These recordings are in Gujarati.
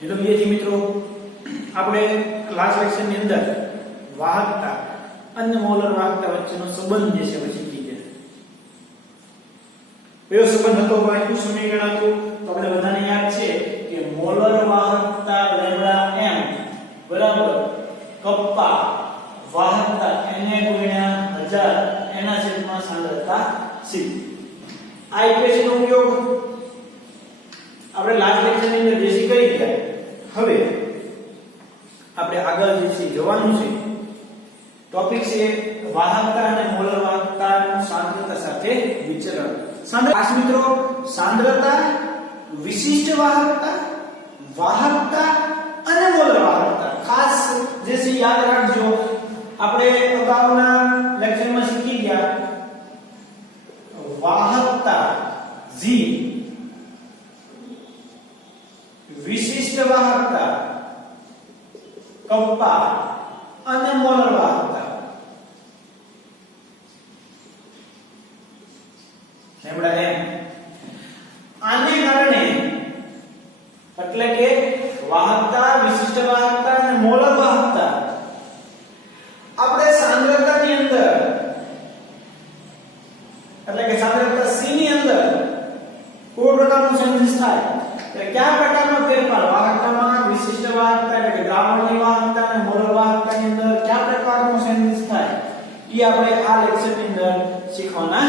હેલો વિદ્યાર્થી મિત્રો, આપણે લાસ્ટ લેક્ચરની અંદર વાહકતા અને મોલર વાહકતા વચ્ચેનો સંબંધ જે છે શીખી ગયા. કયો સંબંધ હતો ભાઈ? શું સમીકરણ હતું? તો આપણે બધાને યાદ છે કે મોલર વાહકતા લેમ્બડા m બરાબર કપ્પા વાહકતા Na ગુણ્યા 1000 એના છેદમાં સાંદ્રતા c. આ ઇક્વેશનનો ઉપયોગ આપણે લાસ્ટ લેક્ચરની અંદર જે કરી ગયા. હવે આપણે આગળ જે છે જોવાનું છે. ટોપિક છે વાહકતા અને મોલર વાહકતાનું સાંદ્રતા સાથે વિચલન. ખાસ મિત્રો, સાંદ્રતા, વિશિષ્ટ વાહકતા, વાહકતા અને મોલર વાહકતા ખાસ જે છે યાદ રાખજો. આપણે અગાઉના લેક્ચરમાં શીખી ગયા વાહકતા G, વિશિષ્ટ વાહકતા કપ્પા અને મોલર વાહકતા લેમ્બડા m. આને કારણે એટલે કે વાહકતા, વિશિષ્ટ વાહકતા અને મોલર વાહકતા આપણે સાંદ્રતાની અંદર એટલે કે સાંદ્રતા c ની અંદર કોઈ પ્રકારનો ચેન્જીસ થાય તો કયા પ્રકારનો ફેરફાર વાહકતામાં, વિશિષ્ટ વાહકતા એટલે કે દ્રાવણની વાહકતા અને મોલર વાહકતાની અંદર કયા પ્રકારનો ચેન્જીસ થાય એ આપણે આ લેક્ચરની અંદર શીખવાના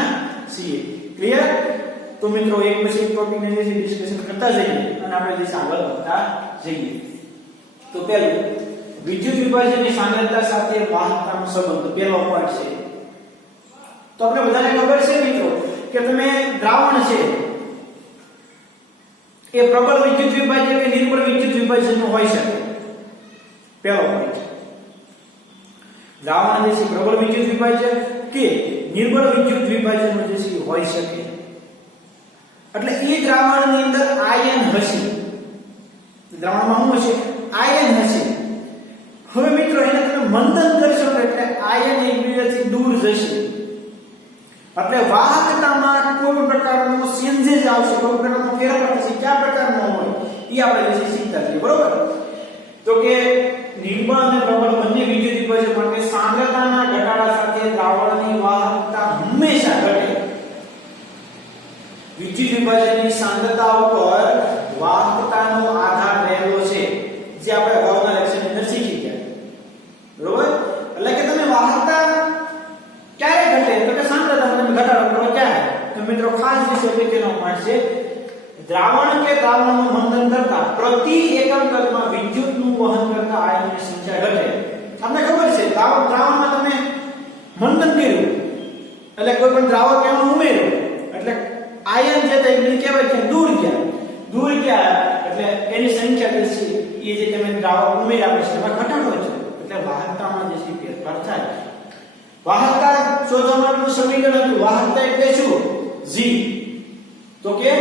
છીએ. ક્લિયર? તો મિત્રો એક પછી એક ટોપિકને જે ડિસ્કશન કરતા જઈએ અને આપણે જે આગળ વધતા જઈએ. તો પહેલું વિદ્યુત વિભાજનની સાંદ્રતા સાથે વાહકતાનો સંબંધ પહેલો પોઈન્ટ છે. તો આપણે બધાને ખબર છે મિત્રો કે તમે દ્રાવણ છે એ પ્રબળ વિદ્યુત વિભાજન કે નિર્બળ વિદ્યુત વિભાજનનું હોઈ શકે. પહેલો પોઈન્ટ, દ્રાવણ જે છે પ્રબળ વિદ્યુત વિભાજન કે નિર્બળ વિદ્યુત વિભાજનનું જે છે હોઈ શકે. એટલે એ દ્રાવણની અંદર આયન હશે. દ્રાવણમાં શું હશે? આયન હશે. હવે મિત્રો એને તમે મંથન કરશો એટલે આયન એકબીજાથી દૂર જશે. એટલે વાહકતામાં કોઈ પ્રકારનો ચેન્જીસ આવશે, કોઈ પ્રકારનો ફેરફાર થશે. કયા પ્રકારનો હોય એ આપણે વિશે શીખતા છીએ. બરોબર? તો કે નિર્બળ અને પ્રબળ બંને વિદ્યુત વિભાજન માટે સાંદ્રતાના ઘટાડા સાથે દ્રાવણની વાહકતા હંમેશા ઘટે. વિદ્યુત વિભાજનની સાંદ્રતા ઉપર વાહકતાનો આધાર રહેલો છે, જે આપણે અગાઉના લેક્ચરની અંદર શીખી ગયા. બરોબર? એટલે કે તમે વાહકતા ક્યારે ઘટે તો કે સાંદ્રતા તમે ઘટાડો કરો ક્યારે? તો મિત્રો ખાસ વિશે અગત્યનો પાઠ છે. દ્રાવણ કે દ્રાવણનું મંથન કરતા પ્રતિ એકમ કદમાં વિદ્યુતનું વહન કરતા આયનોની સંખ્યા ઘટે. તમને ખબર છે દ્રાવણમાં તમે મંથન કર્યું એટલે કોઈ પણ દ્રાવક એમાં ઉમેર્યું એટલે આયન જે હતા એ કહેવાય કે દૂર ગયા એટલે એની સંખ્યા જે છે એ જે તમે દ્રાવક ઉમેર્યા છે એમાં ઘટાડો છે. એટલે વાહકતામાં જે છે ફેરફાર થાય. વાહકતા શોધવા માટેનું સમીકરણ હતું. વાહકતા એટલે શું? G. તો કે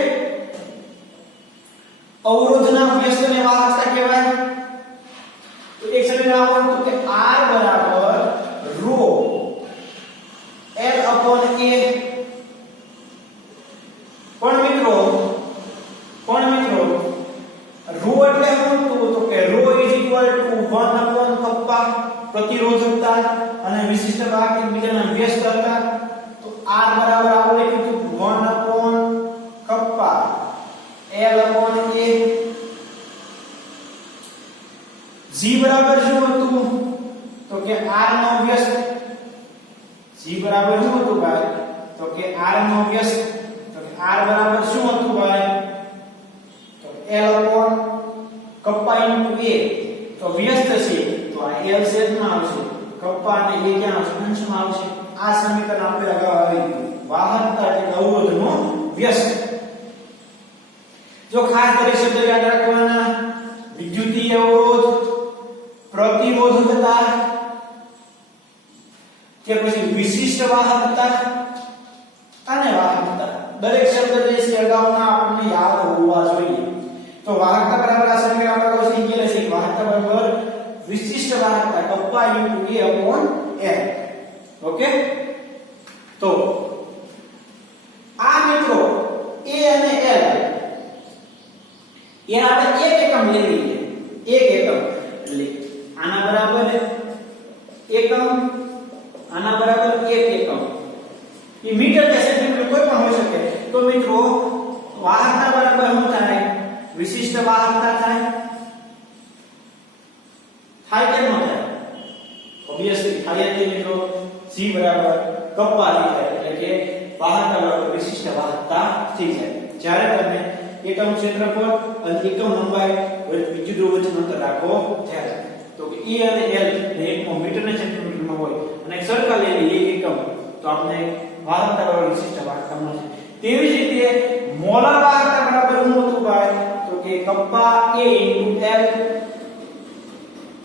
અવરોધના વ્યસ્તને વાહકતા કહેવાય. તો એક સમીકરણ આવવાનું કે R બરાબર rho L upon A. પણ મિત્રો rho એટલે શું? તો કે rho is equal to 1 upon kappa પ્રતિરોધકતા અને વિશિષ્ટ વાહક એકબીજાના વ્યસ્ત હતા. તો R બરાબર આપણે કીધું 1 upon kappa L upon A. G બરાબર શું હતું? તો કે R નો વ્યસ્ત. G બરાબર શું હતું ભાઈ? તો કે R નો વ્યસ્ત. તો કે R બરાબર શું હતું ભાઈ? તો L upon kappa into A. તો વ્યસ્ત છે તો આ L છેદમાં આવશે, કપ્પા અને A ક્યાં આવશે? અંશમાં આવશે. આ સમીકરણ આપણે અગાઉ આવી ગયું. વાહકતા એટલે અવરોધનો વ્યસ્ત. જો ખાસ કરી શબ્દ યાદ રાખવાના: વિદ્યુતીય અવરોધ, પ્રતિરોધકતા કે પછી વિશિષ્ટ વાહકતા અને વાહકતા. દરેક શબ્દ જે છે અગાઉના આપણને યાદ હોવા જોઈએ. તો વાહકતા બરાબર આ સમીકરણ આપણે અગાઉ શીખી ગયા છે. વાહકતા બરાબર વિશિષ્ટ વાહકતા kappa into A upon L. Okay? તો આ મિત્રો A અને L એ આપણે 1 એકમ લઈ લઈએ 1 એકમ એટલે આના બરાબર એકમ આના બરાબર 1 એકમ એ મીટર કે સેન્ટીમીટર કોઈ પણ હોઈ શકે તો મિત્રો વાહકતા બરાબર શું થાય વિશિષ્ટ વાહકતા થાય કે ન થાય ઓબવિયસલી થાય જ મિત્રો c બરાબર કપ્પા થઈ જાય એટલે કે વાહકતા બરાબર વિશિષ્ટ વાહકતા થઈ જાય જ્યારે તમે એકમ ક્ષેત્રફળ અને એકમ લંબાઈ બીજું દો વચ્ચે અંતર રાખો ત્યારે તો કે e અને l ને એકમ મીટર ને સેન્ટીમીટર માં હોય અને એક સરખા લઈ લઈએ 1 એકમ તો આપણે વાહકતા બરાબર વિશિષ્ટ વાહકતા મળશે તેવી જ રીતે મોલર વાહકતા બરાબર શું હતું ભાઈ તો કે કપ્પા a l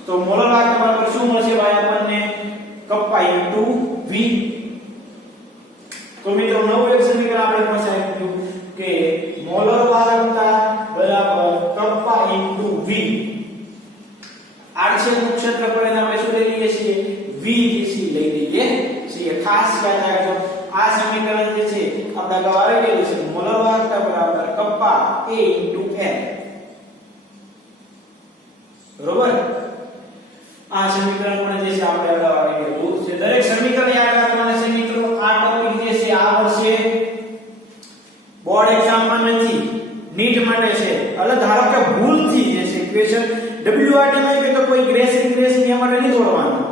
તો મોલર વાહકતા બરાબર શું મળશે ભાઈ આપણને કપ્પા v તો મિત્રો નવું એક સમીકરણ આપણે પાસે આપ્યું કે મોલર વાહકતા બરાબર કપ્પા v આડછેદનું ક્ષેત્રફળ એને આપણે શું લઈ લઈએ છીએ v લઈ લઈએ છીએ ખાસ યાદ રાખજો આ સમીકરણ જે છે આપણે અગાઉ આવી ગયેલું છે મોલર વાહકતા બરાબર કપ્પા a l બરોબર આ સમીકરણ પણ જે છે આપણે અગાઉ આવી ગયેલું છે દરેક સમીકરણ યાદ રાખવાના છે મિત્રો આ ટોપિક જે છે આ વર્ષે બોર્ડ એક્ઝામમાં નથી નીટ માટે છે એટલે ધારો કે ભૂલથી જે છે ક્વેશ્ચન WRT માં કે તો કોઈ ગ્રેસ એ માટે નહીં દોડવાનું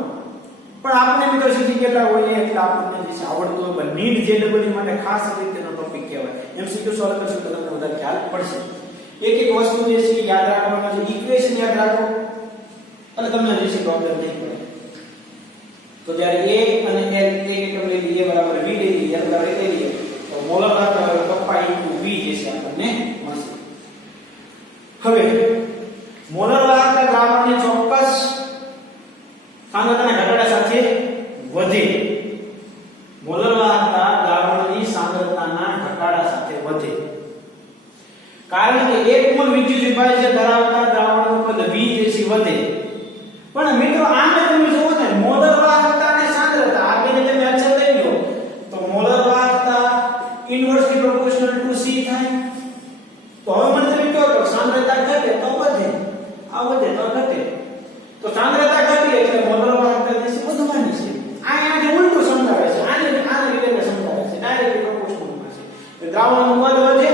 પણ આપણે મિત્રો શીખી કેટલા હોઈએ એટલે આપણને જે છે આવડતું હોય નીટ JEE માટે ખાસ રીતેનો ટોપિક કહેવાય MCQ સોલ્વ કરશો તો તમને બધા ખ્યાલ પડશે એક એક વસ્તુ જે છે યાદ રાખવાનું છે ઇક્વેશન યાદ રાખો અને તમને જે છે પ્રોબ્લેમ નહીં પડે તો જ્યારે a અને l એક એકમ લઈ લઈએ બરાબર v લઈ લઈએ બરાબર લઈ લઈએ તો મોલર વાહકતા કપ્પા v જે છે આપણને મળશે હવે મોલર વાહકતા દ્રાવણની ચોક્કસ સાંદ્રતાના ઘટાડા સાથે વધે મોલર વાહકતા દ્રાવણની સાંદ્રતાના ઘટાડા સાથે વધે કારણ કે એક મોલ વિદ્યુત વિભાજ્ય ધરાવતા દ્રાવણનું પદ v જે છે વધે પણ મિત્રો આને તમે જુઓ ને મોલર વાહકતા અને સાંદ્રતા આ બેને તમે અચળ લઈ લો તો મોલર વાહકતા ઇન્વર્સલી પ્રોપોર્શનલ ટુ c થાય તો હવે મને તમે કહો તો સાંદ્રતા ઘટે તો વધે આ વધે તો ઘટે તો સાંદ્રતા ઘટી એટલે મોલર વાહકતા જે છે વધવાની છે આ આને ઉલટું સમજાવે છે આને રીતે સમજાવે છે ડાયરેક્ટ પ્રોપોર્શનલ માં છે દ્રાવણનું કદ વધે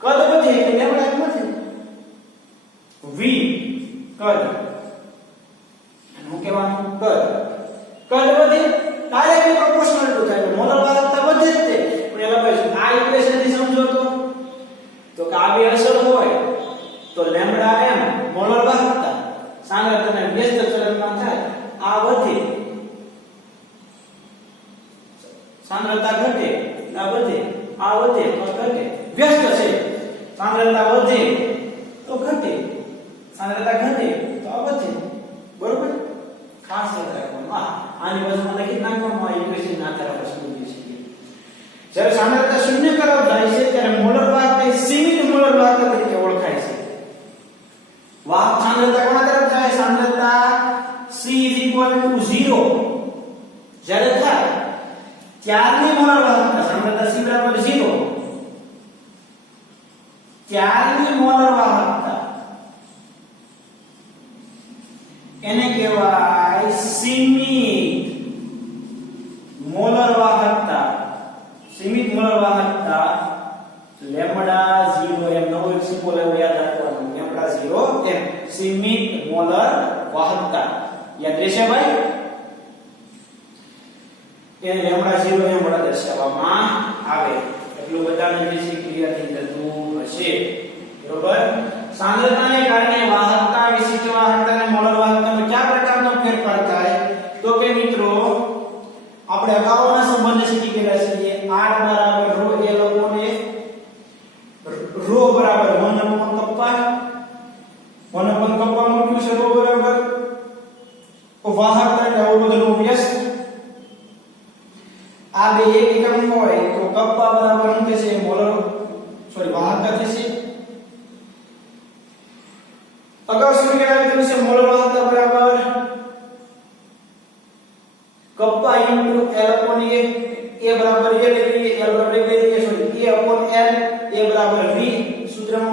કદ વધે એટલે લેમ્ડા વધે v કદ શું કહેવાનું કદ વધે ડાયરેક્ટલી પ્રોપોર્શનલ ટુ થાય મોલર વાહકતા વધે જ તે પણ એલા ભાઈ આ ઇક્વેશન થી સમજો તો કે આ બે અસર હોય તો લેમ્ડા m મોલર વાહકતા સાંદ્રતાના વ્યસ્ત ચલનમાં થાય આ વધે સાંદ્રતા ઘટે આ વધે આ વધે તો ઘટે વ્યસ્ત છે સાંદ્રતા વધે તો ઘટે સાંદ્રતા ઘટે તો આ વધે બરોબર ખાસ યાદ રાખવાનું આની બાજુમાં લખી નાખવાનું આ ઇક્વેશન ના તરફ સમજી શકીએ જ્યારે સાંદ્રતા શૂન્ય તરફ જાય છે ત્યારે મોલર વાહકતા સીમિત મોલર વાહકતા તરીકે ઓળખાય છે વાહક સાંદ્રતા કોના તરફ જાય સાંદ્રતા c 0 જ્યારે થાય ત્યારની મોલર વાહકતા સાંદ્રતા c 0 ત્યારની મોલર વાહકતા એને કહેવાય સીમિત મોલર વાહકતા સીમિત મોલર વાહકતા લેમ્ડા 0 એમ નવો એક સિમ્બોલ યાદ રાખવાનું લેમ્ડા 0 એમ સીમિત મોલર વાહકતા યાદ રહેશે ભાઈ એને લેમ્ડા 0 એમ વડે દર્શાવવામાં આવે એટલું બધાને જે છે ક્લિયર થઈ જતું હશે બરોબર સાંદ્રતાને કારણે વાહકતા વિશિષ્ટ વાહકતા અને મોલર વાહકતામાં કયા પ્રકારનો ફેરફાર થાય તો કે મિત્રો આપણે અગાઉના સંબંધ શીખી ગયા છીએ r બરાબર ρ એ લોકોને ρ બરાબર 1 કપ્પા 1 કપ્પા મૂક્યું છે ρ બરાબર વાહકતા એટલે અવરોધનો વ્યસ્ત આ બે એક એકમ હોય તો કપ્પા બરાબર શું થશે મોલર વાહકતા થશે અગાઉ સમીકરણ આપ્યું છે મોલર વાહકતા બરાબર કપ્પા l upon a બરાબર a લઈ લઈએ l બરાબર a લઈ લઈએ sorry a upon l a બરાબર v સૂત્રમાં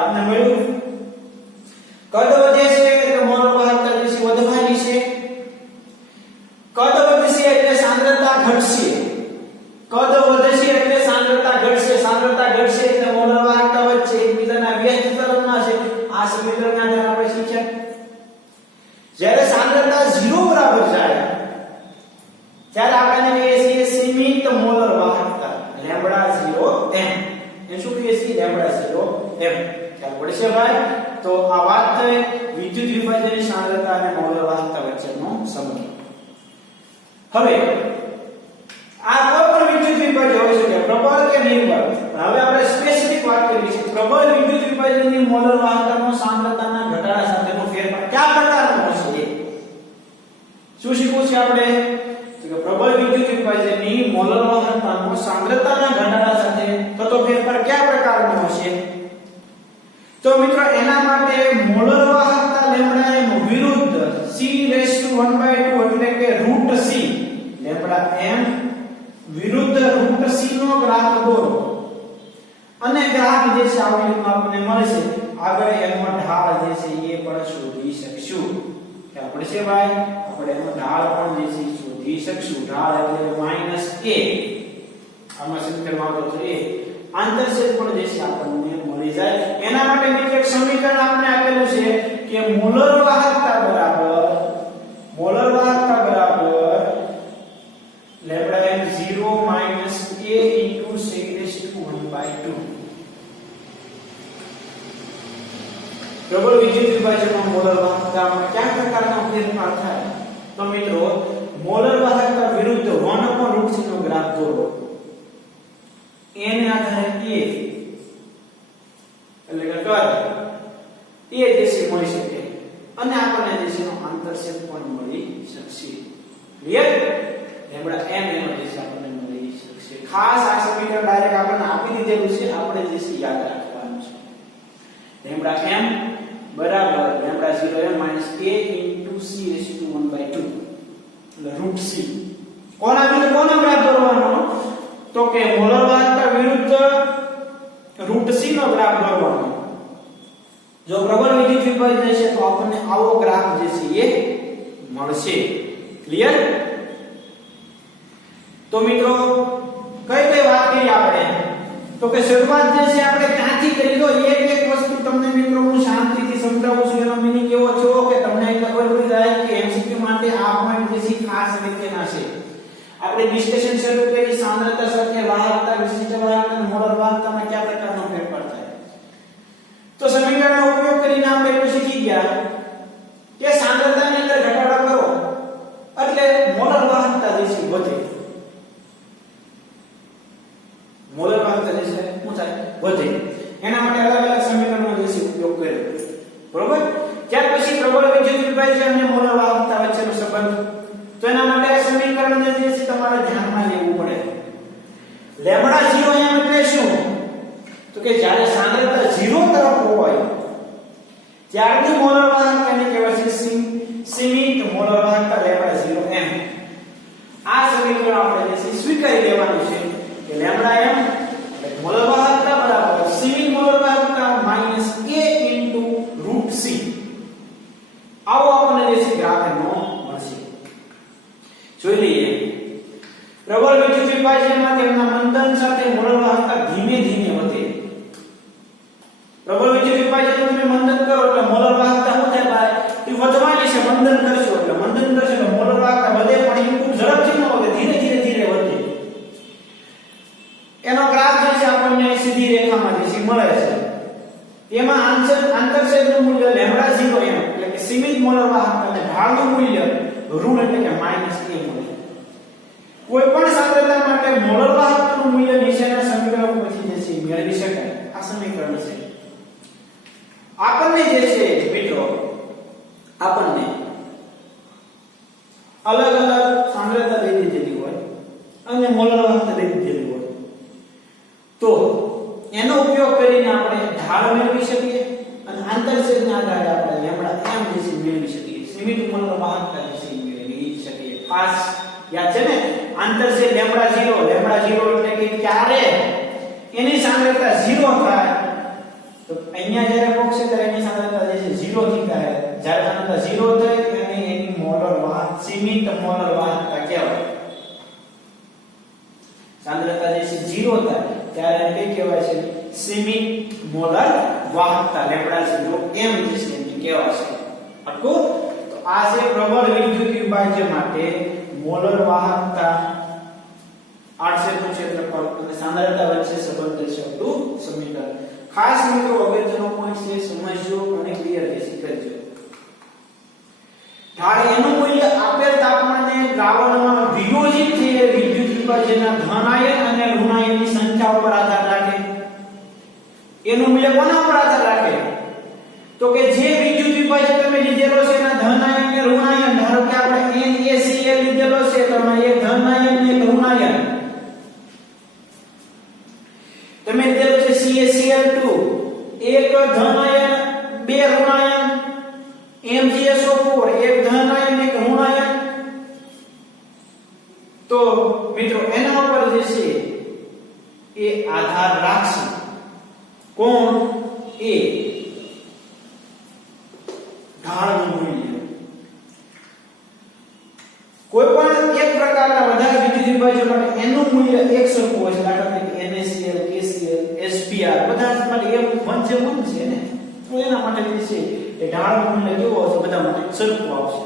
આપને મળ્યું. કદ વધે છે એટલે મોલર વાહકતા જે છે વધવાની છે. કદ વધશે એટલે સાંદ્રતા ઘટશે. કદ વધશે એટલે સાંદ્રતા ઘટશે. સાંદ્રતા ઘટશે એટલે મોલર વાહકતા વધશે. એકબીજાના વ્યસ્ત તરફના છે. આ સમીકરણના આધારે આપણે શીખ્યા. જ્યારે સાંદ્રતા 0 બરાબર જાય ત્યારે આપણે કહીએ છીએ સીમિત મોલર વાહકતા લેમ્બડા 0 m. એ શું કહીએ છીએ? Lambda 0 m. ખ્યાલ પડશે ભાઈ? તો આ વાત થઈ વિદ્યુત વિભાજનની સાંદ્રતા અને મોલર વાહકતા વચ્ચેનો સંબંધ. હવે આ કોઈ પણ વિદ્યુત વિભાજન હોઈ શકે, પ્રબળ કે નિર્બળ. હવે આપણે સ્પેસિફિક વાત કરવી છે. પ્રબળ વિદ્યુત વિભાજનની મોલર વાહકતાનો સાંદ્રતાના ઘટાડા સાથેનો ફેરફાર કયા પ્રકારનો હશે? શું શીખવું છે આપણે? તો કે પ્રબળ વિદ્યુત વિભાજનની મોલર વાહકતાનો સાંદ્રતાના ઘટાડા સાથે થતો ફેરફાર કયા પ્રકારનો હશે? તો મિત્રો એના માટે મોલર વાહકતા લેમ્બડા m વિરુદ્ધ c⁻²² એટલે કે √c લેમ્બડા m વિરુદ્ધ √c નો ગ્રાફ દોરો. અને ગ્રાફ જે છે આવી રીતના આપણને મળશે. આગળ એનો ઢાળ જે છે એ પણ શોધી શકશું. કે આપણે છે ભાઈ આપણે એનો ઢાળ પણ જે છે શોધી શકશું. ઢાળ એટલે -a. આમાં સમીકરણમાં આવતો છે a. આંતરછેદ પણ જે છે આપણને મળી જાય. એના માટે મિત્રો એક સમીકરણ આપણે આપેલું છે કે મોલર વાહકતા બરાબર લેમ્બડા m 0 - a * c⁻². પ્રબળ વિદ્યુત વિભાજનમાં મોલર વાહકતામાં કયા પ્રકારનો ફેરફાર થાય? તો મિત્રો મોલર વાહકતા વિરુદ્ધ 1/√c નો ગ્રાફ દોરો. એને આધારે a એટલે કે કદ એ જે છે મળી શકે અને આપણને જે છે આંતરછેદ પણ મળી શકશે. ક્લિયર? લેમ્બડા m એનો જે છે આપણને મળી શકશે. ખાસ આ સમીકરણ ડાયરેક્ટ આપણને આપી દીધેલું છે. આપણે જે છે યાદ રાખવાનું છે. લેમ્બડા m બરાબર લેમ્બડા 0 m - a * c⁻². એટલે √c. કોના વિરુદ્ધ કોનો ગ્રાફ દોરવાનો? તો કે મોલર વાહકતા વિરુદ્ધ √c નો ગ્રાફ દોરવાનો. જો પ્રબળ વિદ્યુત વિભાજન છે તો આપણને આવો ગ્રાફ જે છે એ મળશે. ક્લિયર? તો મિત્રો કઈ વાત કરી આપણે? તો કે શરૂઆત જે છે આપણે ક્યાંથી કરી? તો એક વસ્તુ તમને મિત્રો હું શાંતિથી સમજાવું છું. એનો મીનિંગ એવો છે કે તમને ખબર પડી જાય કે એમસીક્યુ માટે આ પોઈન્ટ જે છે ખાસ અગત્યના છે. આપણે ડિસ્કશન શરૂ કરી સાંદ્રતા સાથે વાહકતા, વિશિષ્ટ વાહકતા અને મોલર વાહકતામાં કયા પ્રકારનો ફેરફાર થાય. તો સમીકરણનો ઉપયોગ કરીને આપણે એટલું શીખી ગયા કે સાંદ્રતાની અંદર ઘટાડો કરો એટલે મોલર વાહકતા જે છે વધે. મોલર વાહકતા જે છે શું થાય? વધે. એના માટે અલગ અલગ સમીકરણનો જે છે ઉપયોગ કર્યો. બરોબર? ત્યાર પછી પ્રબળ વિદ્યુત વિભાજન અને મોલર વાહકતા વચ્ચેનો સંબંધ. તો એના માટે આ સમીકરણ જે છે તમારે ધ્યાનમાં લેવું પડે. લેમ્બડા 0 m એટલે શું? તો કે જ્યારે સાંદ્રતા 0 તરફ હોય ત્યારની મોલર વાહકતાને કહેવાય છે સીમિત મોલર વાહકતા લેમ્બડા 0 m. આ સમીકરણ આપણે જે છે સ્વીકારી લેવાનું છે કે લેમ્બડા m એટલે મોલર વાહકતા બરાબર સીમિત મોલર વાહકતા - a √c. આવો આપણને જે છે ગ્રાફ એનો મળશે. જોઈ લઈએ. પ્રબળ વિદ્યુત વિભાજનમાં તેમના મંદન સાથે મોલર વાહકતા ધીમે ધીમે વધે. પ્રબળ વિદ્યુત વિભાજન તમે મંદન કરો એટલે મોલર વાહકતા શું થાય ભાઈ? એ વધવાની છે. મંદન કરશો એટલે મોલર વાહકતા વધે પણ એ ખૂબ ઝડપથી ન વધે, ધીરે ધીરે વધે. એનો ગ્રાફ જે છે આપણને સીધી રેખામાં જે છે મળે છે. એમાં આંતરછેદનું મૂલ્ય લેમ્બડા 0 m એટલે કે સીમિત મોલર વાહકતા અને ઢાળનું મૂલ્ય ઋણ એટલે કે -a મળે. કોઈ પણ સાંદ્રતા માટે મોલર વાહકતાનું મૂલ્ય નીચેના સમીકરણ પરથી જે છે મેળવી શકાય. આ સમીકરણ છે. આપણને જે છે મિત્રો આપણને અલગ અલગ સાંદ્રતા દઈ દીધેલી હોય અને મોલર વાહકતા દઈ દીધેલી હોય તો એનો ઉપયોગ કરીને આપણે ઢાળ મેળવી શકીએ અને આંતરછેદના આધારે આપણે લેમ્બડા m જે છે મેળવી શકીએ. સીમિત મોલર વાહકતા જે છે મેળવી શકીએ. ખાસ યાદ છે ને? આંતરછેદ લેમ્બડા 0 એટલે કે ક્યારે એની સાંદ્રતા 0 થાય તો અહીંયા જ્યારે પહોંચશે ત્યારે એની સાંદ્રતા જે છે 0 થી થાય, જ્યારે સાંદ્રતા 0 થાય ત્યારે એની મોલર વાહક સીમિત મોલર વાહકતા કહેવાય. સાંદ્રતા જે છે 0 થાય ત્યારે એને કઈ કહેવાય છે? સીમિત મોલર વાહકતા લેમ્બડા 0 એમ જે છે એને કહેવાય છે. આટલું તો આ છે પ્રબળ વિદ્યુત વિભાજ્ય માટે મોલર વાહકતા, આડછેદનું ક્ષેત્રફળ અને સાંદ્રતા વચ્ચે સંબંધ દર્શાવતું સમીકરણ. ખાસ મિત્રો અગત્યનો પોઈન્ટ છે, સમજજો અને ક્લિયર બેસિક કરજો. ઢાળ એનું મૂલ્ય આપેલ તાપમાને દ્રાવણમાં વિયોજિત થયેલ વિદ્યુત વિભાજનના ધનાયન અને ઋણાયનની સંખ્યા ઉપર આધાર રાખે. એનું મૂલ્ય કોના પર આધાર રાખે? તો કે જે વિદ્યુત વિભાજન તમે લીધેલો છે એના ધનાયન અને ઋણાયન, ધારો કે આપણે NaCl લીધેલો છે તો એમાં એક ધનાયન અને એક ઋણાયન. તમે લીધેલો છે CaCl2, એક ધનાયન બે ઋણાયન, MgSO4 એક ધનાયન એક ઋણાયન. તો મિત્રો એના ઉપર જે છે એ આધાર રાખશે. કોણ? એ ઢાળનું મૂલ્ય. કોઈ પણ એક પ્રકારના વધારે વિદ્યુત વિભાજન માટે એનું મૂલ્ય એક સરખું હોય છે. દાખલા તરીકે NaCl, KCl, SBr બધા માટે એક વંચે વન છે ને, તો એના માટે જે છે એ ઢાળનું મૂલ્ય કેવું આવશે? બધા માટે સરખું આવશે.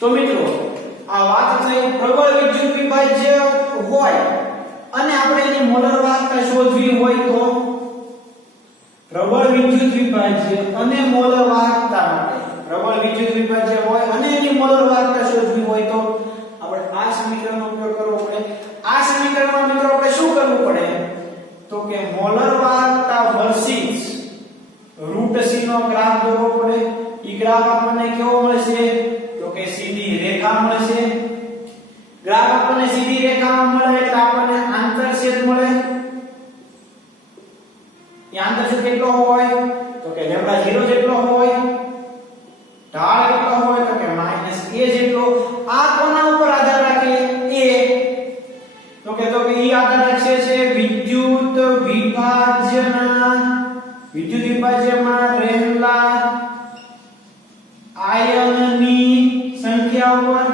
તો મિત્રો આ વાત થઈ પ્રબળ વિદ્યુત વિભાજ્ય હોય અને આપણે એની મોલર વાહકતા શોધવી હોય તો પ્રબળ વિદ્યુત વિભાજ્ય અને મોલર વાહકતા માટે, પ્રબળ વિદ્યુત વિભાજ્ય હોય અને એની મોલર વાહકતા શોધવી હોય તો આપણે આ સમીકરણનો ઉપયોગ કરવો પડે. આ સમીકરણમાં મિત્રો આપણે શું કરવું પડે? તો કે મોલર વાહકતા વર્સિસ √c નો ગ્રાફ દોરવો પડે. ઈ ગ્રાફ આપણને કેવો મળશે? તો કે સીધી રેખા મળશે. ગ્રાફ આપણને સીધી રેખામાં મળે એટલે આપણને આંતરછેદ મળે. એ આંતરછેદ કેટલો હોય? તો કે લેમ્બડા 0 જેટલો હોય. ઢાળ કેટલો હોય? તો કે -a જેટલો. આ કોના ઉપર આધાર રાખે? એ તો કે ઈ આધાર રાખે છે વિદ્યુત વિભાજ્યમાં રહેલા આયનની સંખ્યા ઉપર.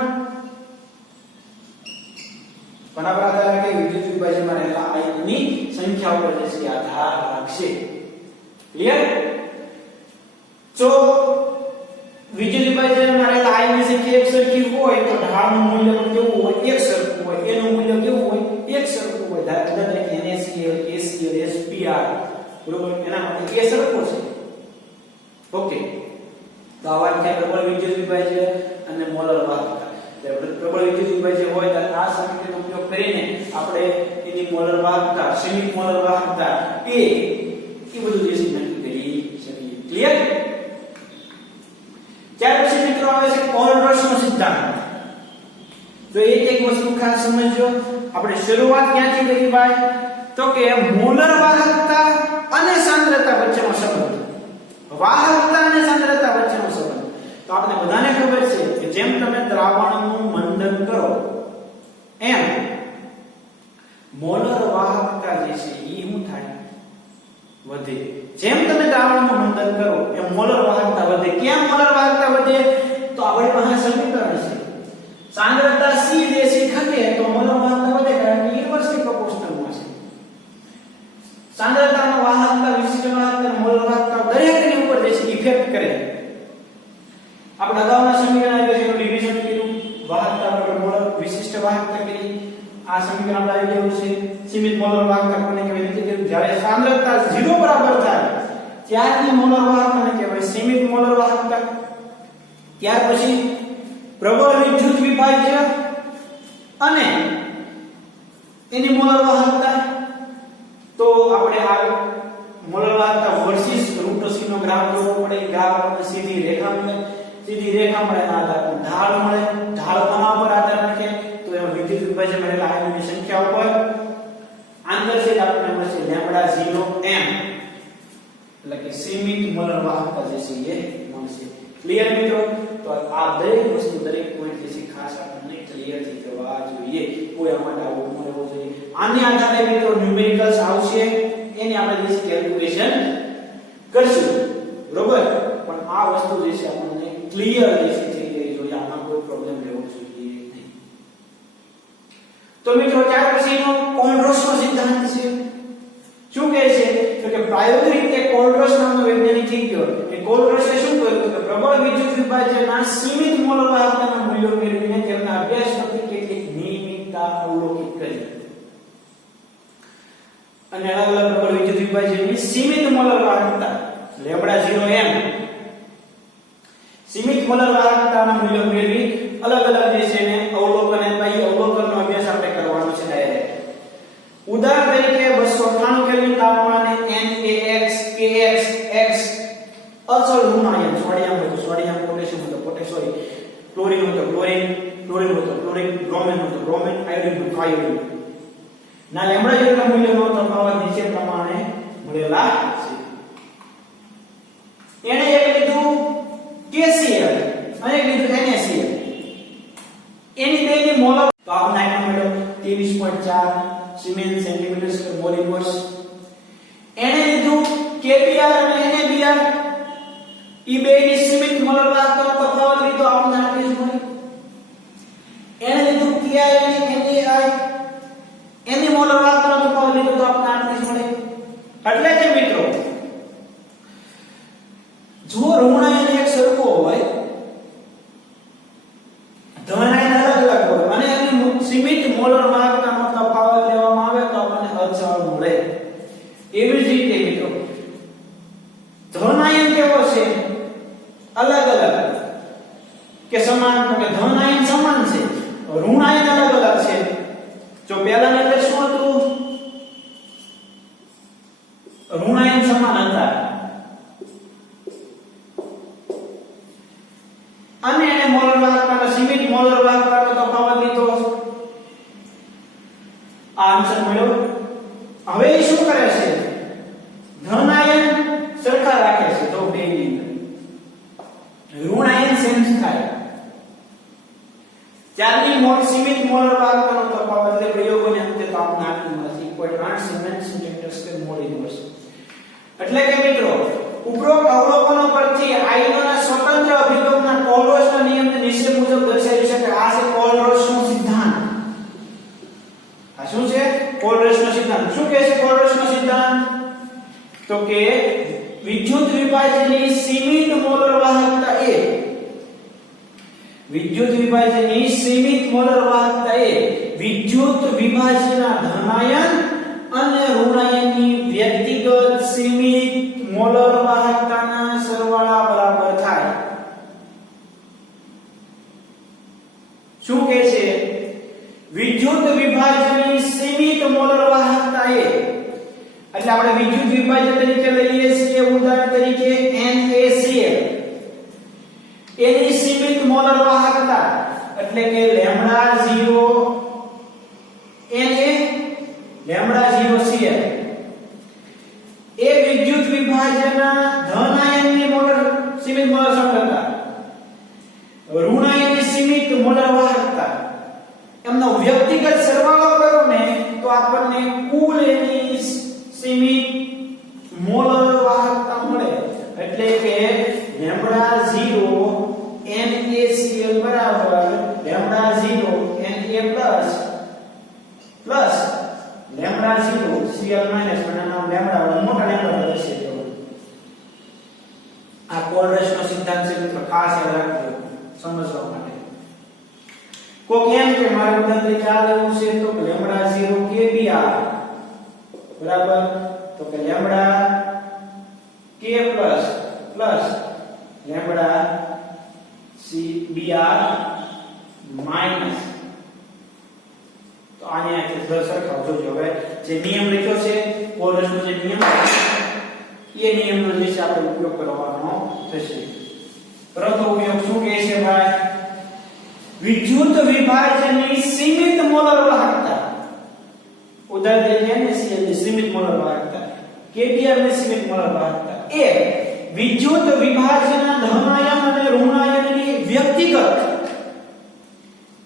કોના પર આધાર રાખે? વિદ્યુત વિભાજ્યમાં રહેલા આયનની સંખ્યા ઉપર જે છે આધાર રાખશે. ક્લિયર? જો વિદ્યુત વિભાજનમાં રહેલા આયનની સંખ્યા એક સરખી હોય તો ઢાળનું મૂલ્ય પણ કેવું હોય? એક સરખું હોય. એનું મૂલ્ય કેવું હોય? એક સરખું હોય. દાખલા તરીકે NaCl, KCl, SBr બરોબર, એના માટે એ સરખો છે. ઓકે, તો આ વાત થાય પ્રબળ વિદ્યુત વિભાજ્ય અને મોલર વાહકતા. પ્રબળ વિદ્યુત વિભાજ્ય હોય તો આ સમીકરણનો ઉપયોગ કરીને આપણે એની મોલર વાહકતા, સીમિત મોલર વાહકતા એ બધું જે છે નક્કી કરી શકીએ. ક્લિયર? ત્યાર પછી મિત્રો આવે છે કોલબ્રુશનો સિદ્ધાંત. તો એક વસ્તુ ખાસ સમજો. આપણે શરૂઆત ક્યાંથી કરી ભાઈ? તો કે મોલર વાહકતા અને સાંદ્રતા વચ્ચેનો સંબંધ. વાહકતા અને સાંદ્રતા વચ્ચેનો સંબંધ. તો આપણે બધાને ખબર છે કે જેમ તમે દ્રાવણનું મંડન કરો એમ મોલર વાહકતા જે છે એ શું થાય? વધે. જેમ તમે દ્રાવણનું મંડન કરો એમ મોલર વાહકતા વધે. કેમ મોલર વાહકતા વધે? તો આપણી પાસે સમીકરણ છે. સાંદ્રતા c દેશી ઘટે તો મોલર વાહકતા વધે, કારણ કે ઇન્વર્સલી પ્રોપોર્શનલમાં છે. સાંદ્રતાનો વાહકતા, વિશિષ્ટ વાહકતા, મોલર વાહકતા દરેકની ઉપર જે છે ઇફેક્ટ કરે. આપણે અગાઉના સમીકરણ આવ્યું છે એનું રિવિઝન કર્યું. વાહકતા બરાબર મોલર વિશિષ્ટ વાહકતા કરી. આ સમીકરણ આપણે આવી ગયું છે. સીમિત મોલર વાહકતા કોને કહેવાય? રીતે કર્યું. જ્યારે સાંદ્રતા 0 બરાબર થાય ત્યારની મોલર વાહકતાને કહેવાય સીમિત મોલર વાહકતા. ત્યાર પછી પ્રબળ વિદ્યુત વિભાજ્ય અને એની મોલર વાહકતા. તો આપણે આ મોલર વાહકતા વર્સિસ √c નો ગ્રાફ દોરવો પડે. ગ્રાફ આપણે સીધી રેખા મળે. સીધી રેખા મળે એના આધાર પર ઢાળ મળે. ઢાળ કોના ઉપર આધાર રાખે? તો એમાં વિદ્યુત વિભાજનમાં રહેલા આયનોની સંખ્યા ઉપર. આંતરછેદ આપણને મળશે લેમ્બડા 0 m, એટલે કે સીમિત મોલર વાહકતા જે છે એ મળશે. ક્લિયર મિત્રો? તો આ દરેક વસ્તુ દરેક પોઈન્ટ જે છે ખાસ આપણને ક્લિયર થઈ જવા જોઈએ, કોઈ આમાં ડાઉટ ન રહેવો જોઈએ. આને આધારે મિત્રો ન્યુમેરિકલ્સ આવશે, એની આપણે જે કેલ્ક્યુલેશન કરશું, બરોબર. પણ આ વસ્તુ જે છે આપણને ક્લિયર જે છે થઈ જવી જોઈએ, આમાં કોઈ પ્રોબ્લેમ રહેવો જોઈએ નહીં. તો મિત્રો ત્યાર પછીનો કોલરોસનો સિદ્ધાંત છે. શું કહે છે તો કે પ્રાયોગિક રીતે કોલરોસ નામનો વૈજ્ઞાનિક થઈ ગયો કે કોલરોસે શું કર્યું કે પ્રબળ વિદ્યુત વિભાજનના સીમિત મોલર વાહકતાના મૂલ્યો મેળવીને તેમના અભ્યાસ પરથી કેટલીક નિયમિતતા અવલોકિત કરી અને અલગ અલગ પ્રબળ વિદ્યુત વિભાજનની સીમિત મોલર વાહકતા લેમ્બડા 0m સીમિત મોલર વાહકતાના મૂલ્યો મેળવી અલગ અલગ જે છે ને અવલોકન અથવા અવલોકનનો અભ્યાસ આપણે કરવાનો છે ડાયરેક્ટ. ઉદાહરણ તરીકે 298 કેલ્વિન તાપમાને NaX KX X અચળ ઋણાયન સોડિયમ હોય તો સોડિયમ, પોટેશિયમ હોય તો પોટેશિયમ, ક્લોરીન હોય તો ક્લોરીન, ક્લોરીન હોય તો ક્લોરીન, બ્રોમિન હોય તો બ્રોમિન, આયોડિન હોય તો આયોડિન ના લેમ્બડા જેટલા મૂલ્યનો તફાવત નીચે પ્રમાણે મળેલા છે. એને એક લીધું KCl અને એક લીધું NaCl. એની બેની મોલર તો આપણે આનો મળ્યો 23.4 siemens centimetre square mall inverse. એને લીધું KBr અને NaBr, ઈ બેની સીમિત મોલર વાહકતાનો તફાવત લીધો આપણને આટલી જ મળી. એને લીધું Ki અને NaI, એની મોલર વાહકતાનો તફાવત લીધો તો આપણને આટલી જ મળી. એટલે કે મિત્રો જો ઋણાયન એક સરખો હોય, ધનાયન અલગ અલગ હોય અને એની સીમિત મોલર વાહકતાનો તફાવત લેવામાં આવે તો આપણને અચળ મળે. એવી જ રીતે મિત્રો ધનાયન કેવો છે અલગ અલગ કે સમાન, તો કે ધનાયન સમાન છે, ઋણાયન અલગ અલગ છે. જો પહેલાની અંદર શું હતું, ઋણાયન સમાન હતા અને એને મોલર વાહકતાનો સીમિત મોલર વાહકતાનો તફાવત લીધો, આ આન્સર મળ્યો. હવે એ શું કરે છે, ધનાયન સરખા રાખે છે તો બેની ઋણાયન ચેન્જ થાય. ચારની મોલ સીમિત મોલર વાહકતાનો તફાવત એટલે પ્રયોગોને અંતે તો આપણે આટલું નથી 1.8 siemens centimetre square mall inverse. એટલે કે મિત્રો ઉપરોક્ત અવલોકનો પરથી આયનોના સ્વતંત્ર અભિગમના કોલરોસના નિયમને નીચે મુજબ દર્શાવી શકાય. આ છે કોલરોસનો સિદ્ધાંત. આ શું છે, કોલરોસનો સિદ્ધાંત. શું કહે છે કોલરોસનો સિદ્ધાંત, તો કે વિદ્યુત વિભાજનની સીમિત મોલર વાહકતા એ વિદ્યુત વિભાજનની સીમિત મોલર વાહકતા એ વિદ્યુત વિભાજનના ધનાયન અને ઋણાયનની વ્યક્તિગત સીમિત મોલર વાહકતાના સરવાળા બરાબર થાય. શું કહે છે, વિદ્યુત વિભાજનની સીમિત મોલર વાહકતા એ એટલે આપણે વિદ્યુત વિભાજન તરીકે લઈએ છીએ ઉદાહરણ તરીકે NaCl, એની સીમિત મોલર વાહકતા એટલે કે લેમ્બડા 0 Na લેમ્બડા 0 Cl એ વિદ્યુત વિભાજનના ધન આયનની મોલર સીમિત મોલર સાંદ્રતા, ઋણાયનની સીમિત મોલર વાહકતા, એમનો વ્યક્તિગત સરવાળો કરો ને તો આપણને કુલ એની સીમિત મોલર વાહકતા મળે. એટલે કે લેમ્બડા 0 NaCl બરાબર lambda 0 Na plus lambda 0 Cl minus નાના લેમ્બડા મોટા લેમ્બડા થશે. આ કોલરોસનો સિદ્ધાંત છે મિત્રો, ખાસ યાદ રાખજો સમજવા માટે. કો કેમ કે મારે ઉદાહરણ તરીકે આ લેવું છે તો લેમ્બડા 0 KBr બરાબર તો કે lambda K plus lambda CBr minus. તો આને આ સરખાવ જોજો. હવે જે નિયમ લખ્યો છે કોલરોસનો જે નિયમ એ નિયમનો જે છે આપણે ઉપયોગ કરવાનો થશે. પ્રથમ ઉપયોગ શું કહે છે ભાઈ, વિદ્યુત વિભાજનની સીમિત મોલર વાહકતા, ઉદાહરણ તરીકે NaCl ની સીમિત મોલર વાહકતા, KBr ની સીમિત મોલર વાહકતા એ વિદ્યુત વિભાજનના ધન આયન અને ઋણ આયનની વ્યક્તિગત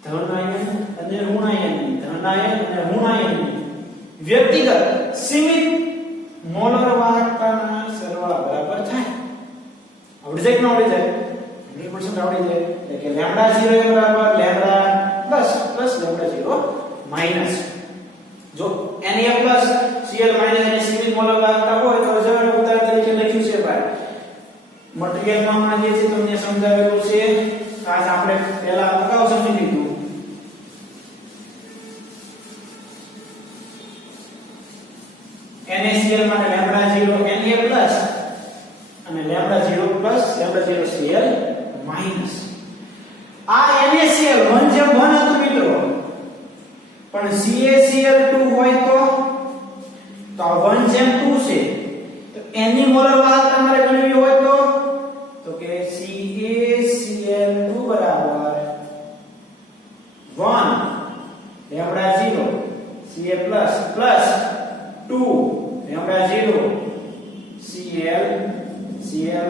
ધન આયન અને ઋણ આયનની ધન આયન અને ઋણ આયનની વ્યક્તિગત સીમિત મોલર વાહકતાના સરવાળા બરાબર થાય. આવડી જાય કે ન આવડી જાય? 100% આવડી જાય. એટલે કે લેમ્ડા 0 બરાબર lambda plus plus lambda 0 minus. જો Na પ્લસ Cl માઈનસ અને સીમિત મોલર વાહકતા હોય તો જવાબ ઉદાહરણ તરીકે લખ્યું છે ભાઈ. મટીરીયલ કામમાં જે છે તમને સમજાવેલું છે. આજ આપણે પહેલા અગાઉ સમજી લીધું. NaCl માટે લેમ્ડા 0 Na પ્લસ અને lambda 0 plus lambda 0 Cl minus. આ NaCl 1:1 હતું મિત્રો, પણ CaCl2 હોય તો આ 1:2 છે. તો એની મોલર વાહકતા મારે ગણવી હોય તો કે CaCl2 બરાબર 1 lambda 0 Ca plus plus 2 lambda 0 Cl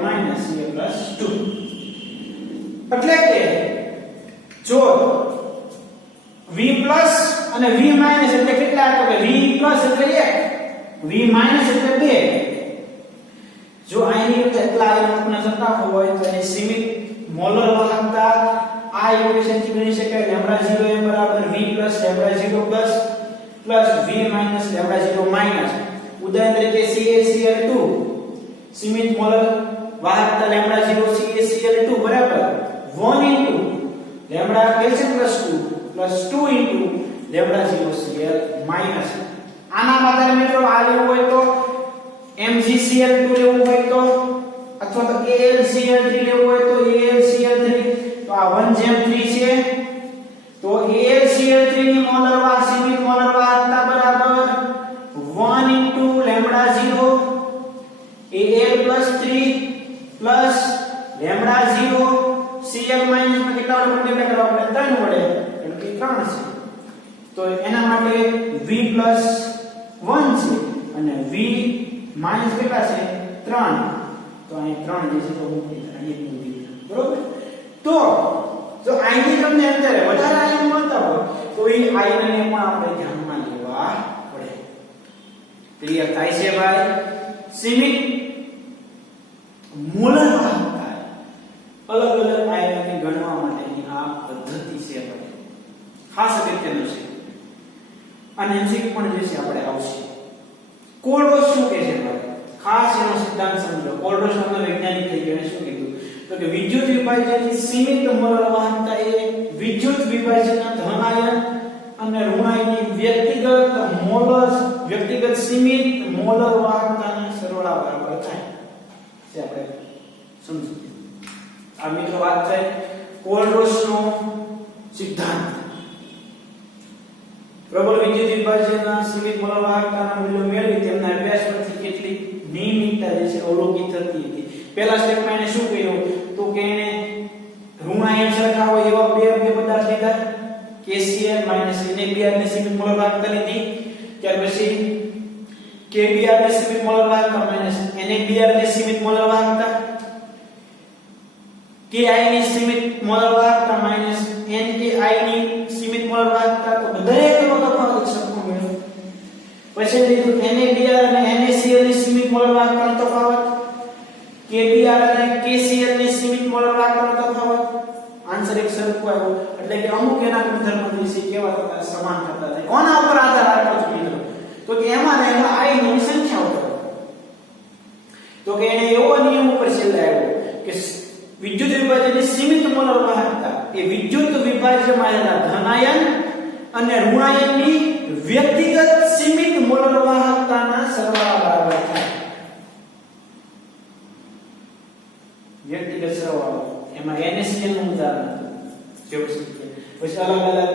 minus Ca plus 2. એટલે કે જો V પ્લસ અને V માઈનસ એટલે કેટલા? તો કે V પ્લસ એટલે 1, V માઈનસ એટલે 2. જો આની એટલા આયનોના સત્તા હોય તો એ સીમિત મોલર વાહકતા આ ઇક્વેશન થી ગણી શકાય. લેમ્ડા 0 બરાબર V plus lambda 0 plus plus V minus lambda 0 minus. ઉદાહરણ તરીકે CaCl2 સીમિત મોલર વાહકતા લેમ્ડા 0 CaCl2 બરાબર 1 into lambda calcium plus 2 plus 2 into lambda 0 Cl minus. આના આધારે મિત્રો આ લેવું હોય તો MgCl2 લેવું હોય તો અથવા તો AlCl3 લેવું હોય તો AlCl3 તો આ 1:3 છે. તો AlCl3 ની મોલર વાહક સીમિત મોલર વાહકતા બરાબર 1 into lambda 0 Al+3 plus lambda 0 Cl minus માં કેટલા વડે મલ્ટીપ્લાય કરવા પડે? 3 વડે, એટલે કે 3 છે. તો એના માટે V પ્લસ 1 છે અને V માઈનસ કેટલા છે? 3. તો અહીં 3 જે છે તો મૂકી અહીં બરોબર. તો જો આઈની તમને અંતરે વધારે આયન મળતા હોય તો એ આયનને પણ આપણે ધ્યાનમાં લેવા પડે. ક્લિયર થાય છે ભાઈ? સીમિત મોલર વાહકતા અલગ અલગ આયનને ગણવા માટેની આ પદ્ધતિ છે ભાઈ. ખાસ અગત્યનું છે. અને એમસીક્યુ પણ જે છે આપણે આવશે. કોલ્ડરોસ શું કહે છે ભાઈ? ખાસ એનો સિદ્ધાંત સમજો. કોલ્ડરોસ નામનો વૈજ્ઞાનિક થઈ ગયો શું કીધું? તો કે વિદ્યુત વિભાજનથી સીમિત મોલર વાહકતા એ વિદ્યુત વિભાજનના ધન આયન અને ઋણ આયનની વ્યક્તિગત સીમિત મોલર વાહકતાના સરવાળા બરાબર થાય છે. આપણે સમજી આ મિત્રો વાત થઈ કોલ્ડરોસનો સિદ્ધાંત. પ્રબળ વિદ્યુત વિભાજનના સીમિત મોલર વાહકતાના મૂલ્યો મેળવી તેમના અભ્યાસ પરથી કેટલીક નિયમિતતા જે છે અવલોકિત થતી હતી. પહેલા સ્ટેપમાં એને શું કર્યું? તો કે એને ઋણ આયન સરખા હોય એવા બે પદાર્થ લીધા. KCl માઈનસ NaBr ની સીમિત મોલર વાહકતા લીધી. ત્યાર પછી KBr ની સીમિત મોલર વાહકતા માઈનસ NaBr ની સીમિત મોલર વાહકતા, Ki ની સીમિત મોલર વાહકતા માઈનસ NaI ની સીમિત મોલર વાહકતા. તો દરેકનો તફાવત સરખો મળ્યો. પછી લીધું NaBr અને NaCl ની સીમિત મોલર વાહકતાનો તફાવત, KBr અને KCl ની સીમિત મોલર વાહકતાનો તફાવત. આન્સર એક સરખો આવ્યો. એટલે કે અમુક એના ગુણધર્મો વિશે કેવા થતા સમાન થતા થાય. કોના ઉપર આધાર રાખવો છે મિત્રો? તો કે એમાં રહેલા આયનોની સંખ્યા ઉપર. તો કે એને એવો નિયમ ઉપર છેલ્લે આવ્યો કે વિદ્યુત વિભાજનની સીમિત મોલર વાહકતા એ વિદ્યુત વિભાજ્યમાં રહેલા ધન આયન અને ઋણ આયનની વ્યક્તિગત સીમિત મોલર વાહકતાના સરવાળા બરાબર થાય. વ્યક્તિગત સરવાળો એમાં NaCl નું ઉદાહરણ જેવું છે. પછી અલગ અલગ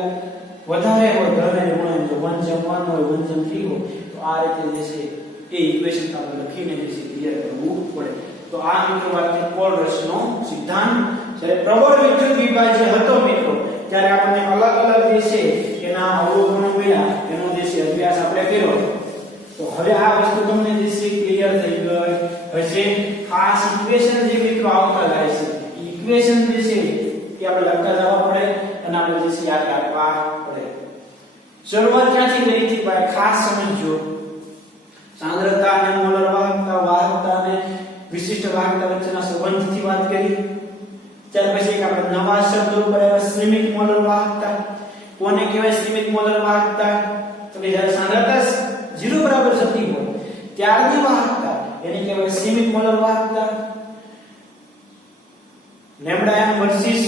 વધારે હોય ધન અને ઋણ આયન, જો 1:1 હોય 1:3 હોય તો આ રીતે જે છે એ ઇક્વેશન આપણે લખીને જે છે ક્લિયર કરવું પડે. તો આ મિત્રો વાત કોલ્ડરોસનો સિદ્ધાંત. જ્યારે પ્રબળ વિદ્યુત વિભાજ્ય હતો મિત્રો ત્યારે આપણને અલગ અલગ જે છે એના અવલોકનો મળ્યા, એનો જે છે અભ્યાસ આપણે કર્યો. તો હવે આ વસ્તુ તમને જે છે ક્લિયર થઈ ગઈ. હવે જે ખાસ ઇક્વેશન જે મિત્રો આવતા જાય છે ઇક્વેશન જે છે એ આપણે લખતા જવા પડે અને આપણે જે છે યાદ રાખવા પડે. શરૂઆત ક્યાંથી કરી હતી ભાઈ ખાસ સમજો. સાંદ્રતા અને મોલર વાહકતા, વાહકતા અને વિશિષ્ટ વાહકતા વચ્ચેના સંબંધથી વાત કરી. ત્યાર પછી એક આપણે નવા શબ્દો ઉપર સીમિત મોલર વાહકતા. કોને કહેવાય સીમિત મોલર વાહકતા? તો કે જ્યારે સાંદ્રતા 0 બરાબર જતી હોય ત્યારની વાહકતા એને કહેવાય સીમિત મોલર વાહકતા. લેમ્ડા m વર્સિસ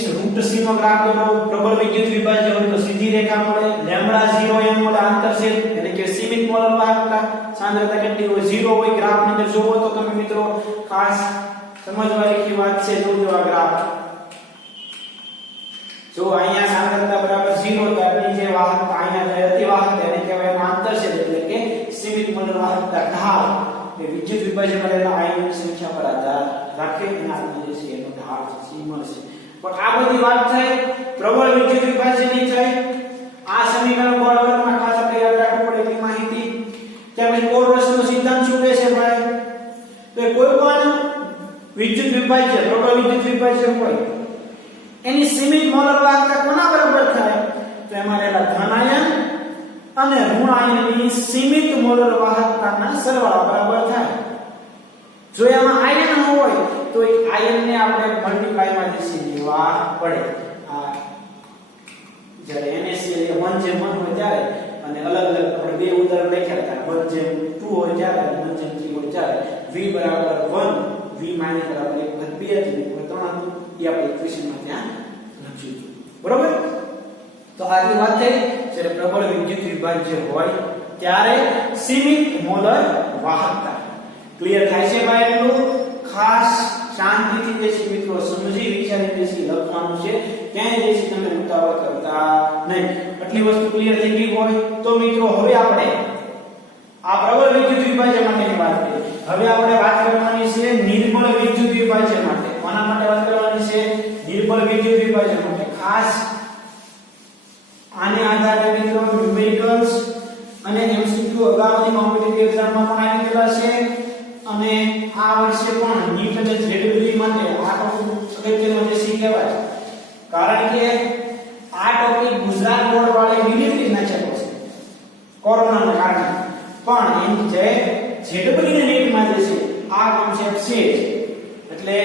√c નો ગ્રાફ દોરો. પ્રબળ વિદ્યુત વિભાજ્ય હોય તો સીધી રેખા મળે. લેમ્ડા 0 m મળે આંતરછેદ એટલે કે સીમિત મોલર વાહકતા. સાંદ્રતા કેટલી હોય 0 હોય ગ્રાફની અંદર જોવો તો તમે મિત્રો ખાસ સમજવાની વાત છે. જોજો આ ગ્રાફ. જો અહીંયા સાંદ્રતા બરાબર 0 ત્યારની જે વાહકતા અહીંયા જે અતિ વાહકતા એને કહેવાય આંતરછેદ એટલે કે સીમિત મોલર વાહકતા ઢાળ. એ વિદ્યુત વિભાજ્ય કરેલા આયનોની સંખ્યા પર આધાર રાખે અને આપણે જે છે એનો ઢાળ છે મળશે. પણ આ બધી વાત થઈ પ્રબળ વિદ્યુત વિભાજ્યની થઈ. આ સમીકરણ બળવર્ગમાં ખાસ આપણે યાદ રાખવું પડે એટલી માહિતી. ત્યાર પછી કોરસનો સિદ્ધાંત શું કહે છે ભાઈ? તો કોઈ પણ વિદ્યુત વિભાજ્ય પ્રબળ વિદ્યુત વિભાજ્ય હોય એની સીમિત મોલર વાહકતા કોના બરાબર થાય? તો એમાં રહેલા ધન આયન અને ઋણ આયનની સીમિત મોલર વાહકતાના સરવાળા બરાબર થાય. જો એમાં આયન હોય તો એ આયનને આપણે મલ્ટીપ્લાય માં દેસી લેવા પડે. આ જ્યારે NaCl 1:1 હોય ત્યારે અને અલગ અલગ આપણે બે ઉદાહરણ લખ્યા હતા 1:2 હોય ત્યારે અને 1:3 હોય ત્યારે v બરાબર 1 v માઈનસ બરાબર 1 વખત 2 હતી 3 હતું એ આપણે ઇક્વેશનમાં ત્યાં લખ્યું છે. બરોબર? તો આગળ વાત થઈ જ્યારે પ્રબળ વિદ્યુત વિભાજ્ય હોય ત્યારે સીમિત મોલર વાહકતા. ક્લિયર થાય છે ભાઈ? એટલું ખાસ શાંતિથી જે છે મિત્રો સમજી વિચારીને જે લખવાનું છે. ક્યાંય જે છે તમે ઉતાવળ કરતા નહીં. આટલી વસ્તુ ક્લિયર થઈ ગઈ હોય તો મિત્રો હવે આપણે આ પ્રબળ વિદ્યુત વિભાજ્ય માટેની વાત કરીએ. હવે આપણે વાત કરવાની છે નિર્બળ વિદ્યુત વિભાજ્ય માટે. કોના માટે વાત કરવાની છે? નિર્બળ વિદ્યુત વિભાજ્ય માટે. ખાસ આને આધારે મિત્રો ન્યુમેરિકલ્સ અને MCQ અગાઉની કોમ્પિટિટિવ એક્ઝામમાં પણ આવી ગયેલા છે અને આ વર્ષે પણ નીટ અને ZEE માટે આ ટોપિક અગત્યનો જે કહેવાય. કારણ કે આ ટોપિક ગુજરાત બોર્ડ વાળે ડિલીટ નાખ્યો છે કોરોનાના કારણે. પણ એમ જે ZEE ને નીટમાં જે છે આ કોન્સેપ્ટ છે એટલે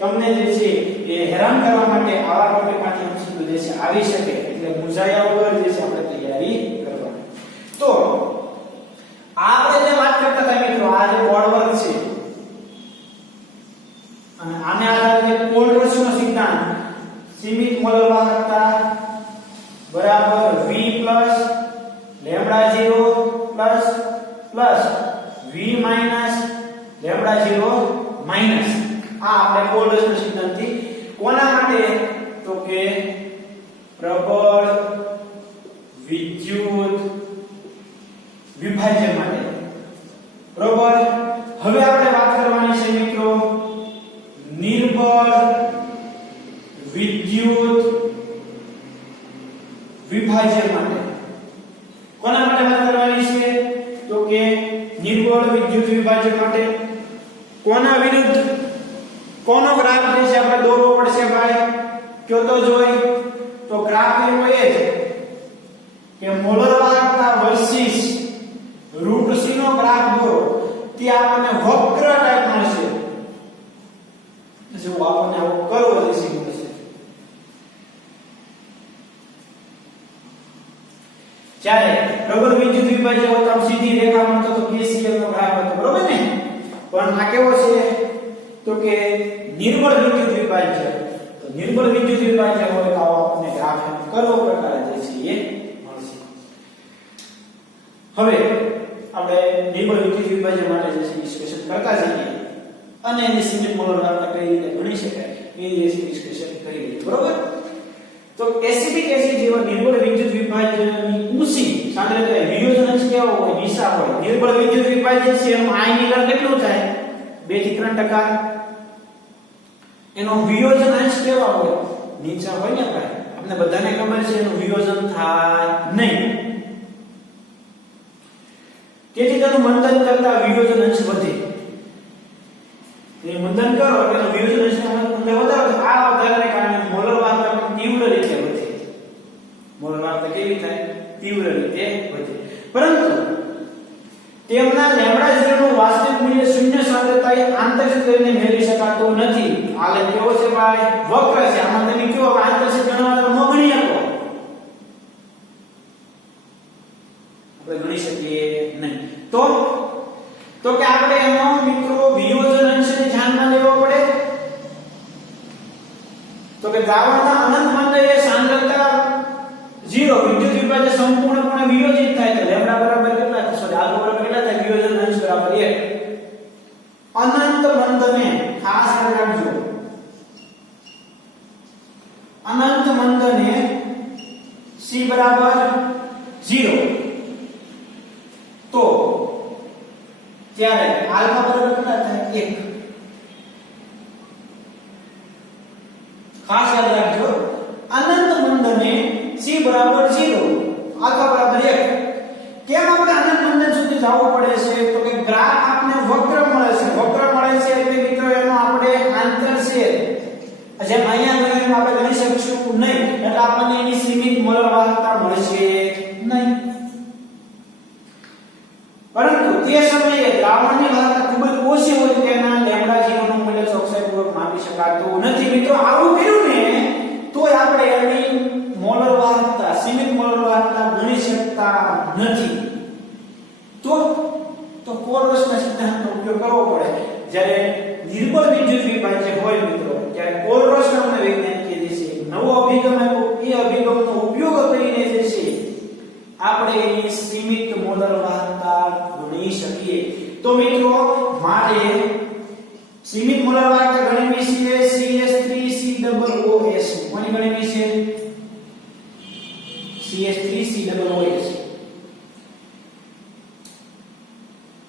તમને જે છે એ હેરાન કરવા માટે આવા ટોપિકમાંથી MCQ જે છે આવી શકે એટલે મુજાયા વગર જે છે આપણે તૈયારી કરવાની. તો આપણે જે વાત કરતા હતા મિત્રો આ જે બોર્ડ વર્ક છે અને આને આધારે કોલરસનો સિદ્ધાંત સીમિત મોલર વાહકતા બરાબર v lambda 0 v lambda 0 minus આ આપણે કોલરસનો સિદ્ધાંતથી કોના માટે? તો કે પ્રબળ વિદ્યુત વિભાજ્ય માટે. બરોબર? હવે આપણે વાત કરવાની છે મિત્રો નિર્બળ વિદ્યુત વિભાજ્ય માટે. કોના માટે વાત કરવાની છે? તો કે નિર્બળ વિદ્યુત વિભાજ્ય માટે. કોના વિરુદ્ધ કોનો ગ્રાફ જે છે આપણે દોરવો પડશે ભાઈ? કયો તો જોઈ તો ગ્રાફ એવો એ કે મોલર વાહકતા વર્સિસ √c નો ગ્રાફ દોરો. ત્યાં આપણને વક્ર ટાઈપ મળશે. જો આપણને આવો કર્વ જે મળશે. જ્યારે પ્રબળ વિદ્યુત વિભાજ્ય હોય તો સીધી રેખા મળતો તો KCl નો ગ્રાફ હતો. બરોબર ને? પણ આ કેવો છે? તો કે નિર્બળ વિદ્યુત વિભાજ્ય. તો નિર્બળ વિદ્યુત વિભાજ્ય હોય તો આપણને ગ્રાફ કર્વ પ્રકાર જે છે એ મળશે. હવે આપણે નિર્બળ વિદ્યુત વિભાજ્ય માટે જે છે ડિસ્કશન કરતા જઈએ અને એની સીમિત મોલર વાહકતા કઈ રીતે ગણી શકાય એ ડિસ્કશન કરી લઈએ. બરોબર? તો એસિડિક એસિડ જેવા નિર્બળ વિદ્યુત વિભાજ્યની ઊંચી સાંદ્રતા વિયોજન અંશ કેવો હોય? દિશા હોય. નિર્બળ વિદ્યુત વિભાજ્ય છે એનું આયનીકરણ કેટલું થાય? 2 થી 3%. એનો વિયોજન અંશ કેવો હોય? નીચા હોય ને ભાઈ. આપણે બધાને ખબર છે એનું વિયોજન થાય નહીં. તેથી તેનું મંથન કરતા વિયોજન અંશ વધે. એ મંથન કરો એટલે વિયોજન અંશનો અંદર વધારો. આ વધારાને કારણે મોલર વાહકતા પણ તેમના લેમ્બડા 0 નું વાસ્તવિક મૂલ્ય શૂન્ય સાંદ્રતાએ આંતરછેદ કરીને મેળવી શકાતું નથી. આલેખ કેવો છે ભાઈ? વક્ર છે. આમાં તમે કયો આંતરછેદ ગણવા તો ન ગણી શકો, આપણે ગણી શકીએ નહીં. તો કે આપણે એનો મિત્રો વિયોજન અંશને ધ્યાનમાં લેવો પડે. તો કે દ્રાવણના અનંત મંડળીય સાંદ્રતા 0 વિદ્યુત વિભાજ્ય સંપૂર્ણપણે વિયોજિત થાય તો લેમ્બડા બરાબર કેટલા થશે? આલ્ફા બરાબર કેટલા થાય? વિયોજન અંશ બરાબર 1. અનંત મંદને ખાસ યાદ રાખજો, અનંત મંદને c બરાબર 0 તો ત્યારે આલ્ફા બરાબર કેટલા થાય? 1. ખાસ યાદ રાખજો, અનંત મંદને c બરાબર 0 આલ્ફા બરાબર 1. કેમ આપણે અનંત મંદન સુધી જવું પડે છે? તો કે ગ્રાફ આપને વક્ર મળે છે. વક્ર મળે છે એટલે મિત્રો એનો આપણે આંતરછેદ જેમ અહીંયા ગણ્યું આપણે ગણી શકશું નહીં, એટલે આપણને એની સીમિત મોલર વાહકતા મળશે નહીં. પરંતુ તે સમયે દ્રાવણની વાહકતા ખૂબ જ ઓછી હોય તેના લેમ્બડા 0 નું મૂલ્ય ચોકસાઈપૂર્વક માપી શકાતું નથી. મિત્રો આવું કર્યું ને તોય આપણે એની મોલર વાહકતા, સીમિત મોલર વાહકતા ગણી શકતા નથી. તો કોલરસના સિદ્ધાંતનો ઉપયોગ કરવો પડે. જ્યારે નિર્બળ વિદ્યુત વિભાજ્ય હોય મિત્રો, ત્યારે કોલરસ નામના વૈજ્ઞાનિકે જે છે નવો અભિગમ આપ્યો, એ અભિગમનો ઉપયોગ કરીને જે છે આપણે એની સીમિત મોલર વાહકતા ગણી શકીએ. તો મિત્રો મારે સીમિત મોલર વાહકતા ગણવી છે CH3COOH. કોની ગણવી છે? CH3COOH.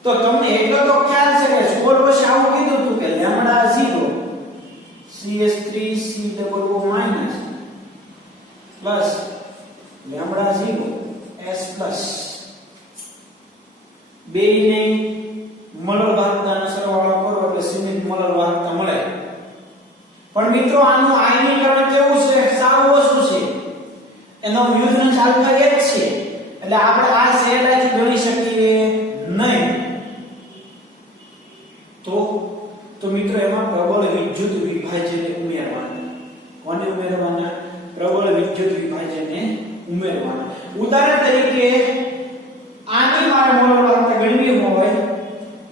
તો તમને એટલો તો ખ્યાલ છે કે સોલ વર્ષે આવું કીધું હતું કે lambda 0 CH3COO plus lambda 0 S plus બેને મોલર વાહકતાનો સરવાળો કરો એટલે સીમિત મોલર વાહકતા મળે. પણ મિત્રો આનું આયનીકરણ કેવું છે? સાવ ઓછું છે. એનો વિયોજન આલ્ફા 1 છે, એટલે આપણે આ સહેલાઈથી ગણી શકીએ નહીં. તો મિત્રો એમાં પ્રબળ વિદ્યુત વિભાજનને ઉમેરવાના. કોને ઉમેરવાના? પ્રબળ વિદ્યુત વિભાજનને ઉમેરવાના. ઉદાહરણ તરીકે આની મારે મોલર વાહકતા ગણવી હોય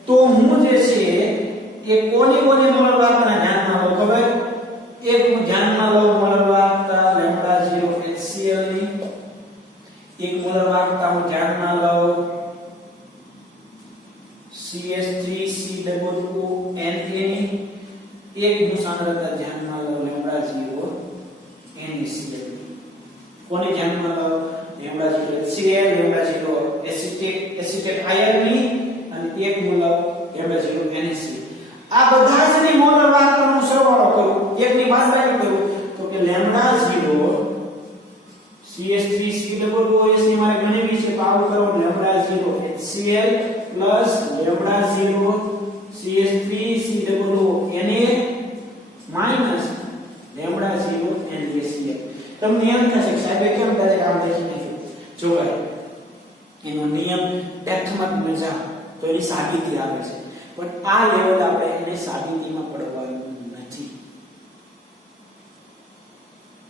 તો હું જે છે એ કોની મોલર વાહકતા ધ્યાનમાં લઉં? ખબર? એક હું ધ્યાનમાં લઉં મોલર વાહકતા લેમ્બડા 0 HCl ની, એક મોલર વાહકતા હું ધ્યાનમાં લઉં CH3COO Na ની, એક હું સાંદ્રતા ધ્યાનમાં લઉં લેમ્બડા 0 NaCl. કોને ધ્યાનમાં લઉં? Lambda 0 HCl, lambda 0 acetate ion ની, અને એક હું લઉં લેમ્બડા 0 NaCl. આ બધા જ ની મોલર વાહકતાનો સરવાળો કરું, એકની બાદબાકી કરું તો કે લેમ્બડા 0 CH3COOH ની મારે ગણવી છે. તો આવું કરો lambda 0 HCl plus lambda 0 CH3COO Na minus lambda 0 NaCl. તમને એમ થશે સાહેબ કેમ ડાયરેક્ટ આમ લખી નાખ્યું? જો ભાઈ એનો નિયમ ડેપ્થમાં મજા તો એની સાબિતી આવે છે, પણ આ લેવલ આપણે એને સાબિતીમાં પડવાનું નથી.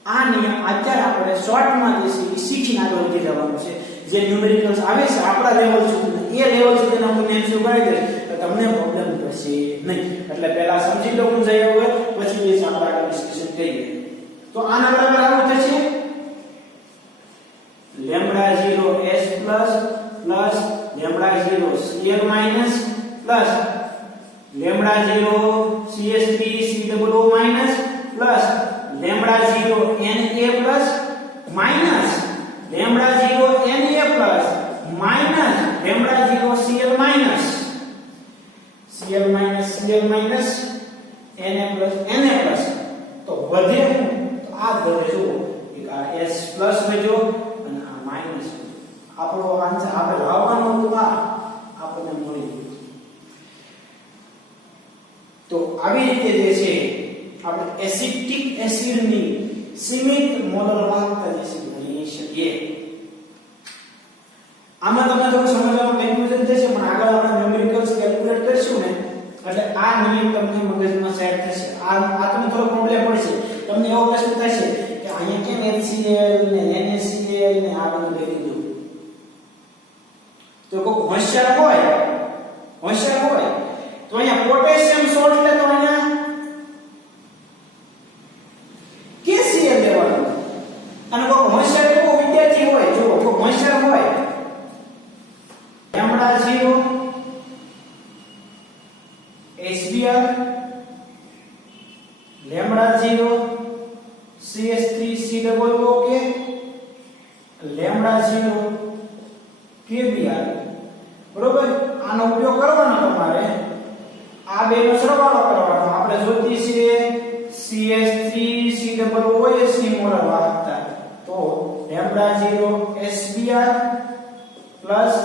આ નિયમ અત્યારે આપણે શોર્ટમાં જે છે એ શીખીને આગળ વધી જવાનું છે. જે ન્યુમેરિકલ્સ આવે છે આપણા લેવલ સુધી, એ લેવલ સુધીનો તમને એમ શું કરી દે તો તમને પ્રોબ્લેમ થશે નહીં. એટલે પહેલા સમજી લો હું જઈ હોય પછી એ આપણે આગળ ડિસ્કશન કરીએ. તો આના બરાબર આવું થશે lambda 0 S plus lambda 0 Cl minus plus lambda 0 CH3COO minus plus lambda 0 Na plus minus lambda 0 Na plus minus lambda 0 Cl minus Na plus તો વધે તો આ વધે જો એક આ S પ્લસ વધ્યો અને આ માઈનસ. આપણો આન્સર આપણે લાવવાનો હતો આ આપણને મળી ગયો. તો આવી રીતે જે છે આપણે એસિટિક એસિડની સીમિત મોલર વાહકતા જે છે ગણી શકીએ. આમાં તમને થોડું સમજવામાં કન્ફ્યુઝન થશે પણ આગળ આપણે ન્યુમેરિકલ્સ કેલ્ક્યુલેટ કરશું ને એટલે આ નિયમ તમને મગજમાં સેટ થશે. આ તમને થોડો પ્રોબ્લેમ પડશે. તમને એવો પ્રશ્ન થશે કે અહીંયા કેમ HCl ને NaCl ને આ બધું લઈ લીધું. તો કોઈ હોશિયાર હોય તો અહીંયા પોટેશિયમ સોલ્ટ લે તો અહીંયા KCl લેવાનું. અને કોઈ હોશિયાર એવો વિદ્યાર્થી હોય જો કોઈ હોશિયાર હોય lambda 0 HBr lambda 0 CH3COO lambda 0 KBr બરોબર. આનો ઉપયોગ કરવાનો તમારે આ બેનો સરવાળો કરવાનો. આપણે જોતી છે CH3COOH ની મોલર વાહકતા તો lambda 0 HBr plus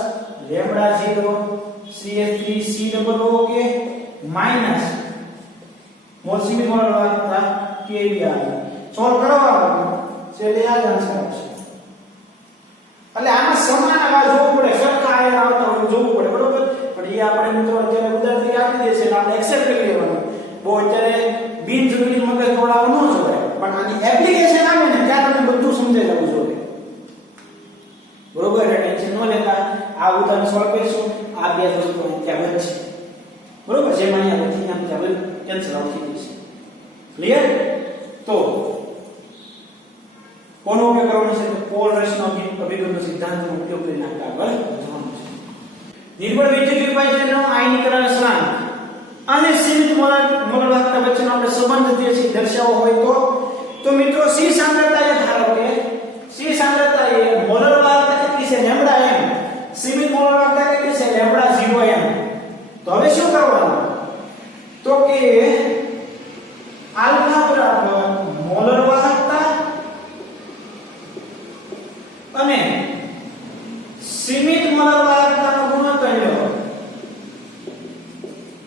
lambda 0 CH3COOH minus મોલસીની મોલર વાહકતા KBr સોલ્વ કરવાનો એટલે આ આન્સર આવશે. એટલે આમાં સમાન આવા જોવું પડે, સરખા આયન આવતા હોય જોવું પડે બરોબર. પણ એ આપણે મિત્રો અત્યારે ઉદાહરણ આપી દેશે એટલે આપણે એક્સેપ્ટ કરી લેવાનું. બહુ અત્યારે બિનજરૂરી મગજ દોડાવવું ન જોઈએ પણ આની એપ્લિકેશન આવે ને ત્યારે તમને બધું સમજાઈ જવું જોઈએ બરોબર. ટેન્શન ન લેતા આ ઉદાહરણ સોલ્વ કરીશું. આ બે વસ્તુ ત્યાં વચ્ચે બરોબર જેમાં અહીંયા વચ્ચે આમ ત્યાં કેન્સલ આઉટ થઈ જશે. ક્લિયર? તો કોનો ઉપયોગ કરવાનો છે? પોલ રસનો અભિગમનો સિદ્ધાંતનો ઉપયોગ કરીને આપણે આગળ વધવાનું છે. નિર્બળ વિદ્યુત વિભાજનનો આયનીકરણ અચળાંક અને સીમિત મોલર વાહકતા વચ્ચેનો આપણે સંબંધ જે છે દર્શાવવો હોય તો મિત્રો C સાંદ્રતાએ ધારો કે C સાંદ્રતાએ મોલર વાહકતા કેટલી છે લેમ્બડા m, સીમિત મોલર વાહકતા કેટલી છે લેમ્બડા 0m. તો હવે શું કરવાનું? તો કે આલ્ફા બરાબર મોલર વાહકતા અને સીમિત મોલર વાહકતાનો ગુણોત્તર લો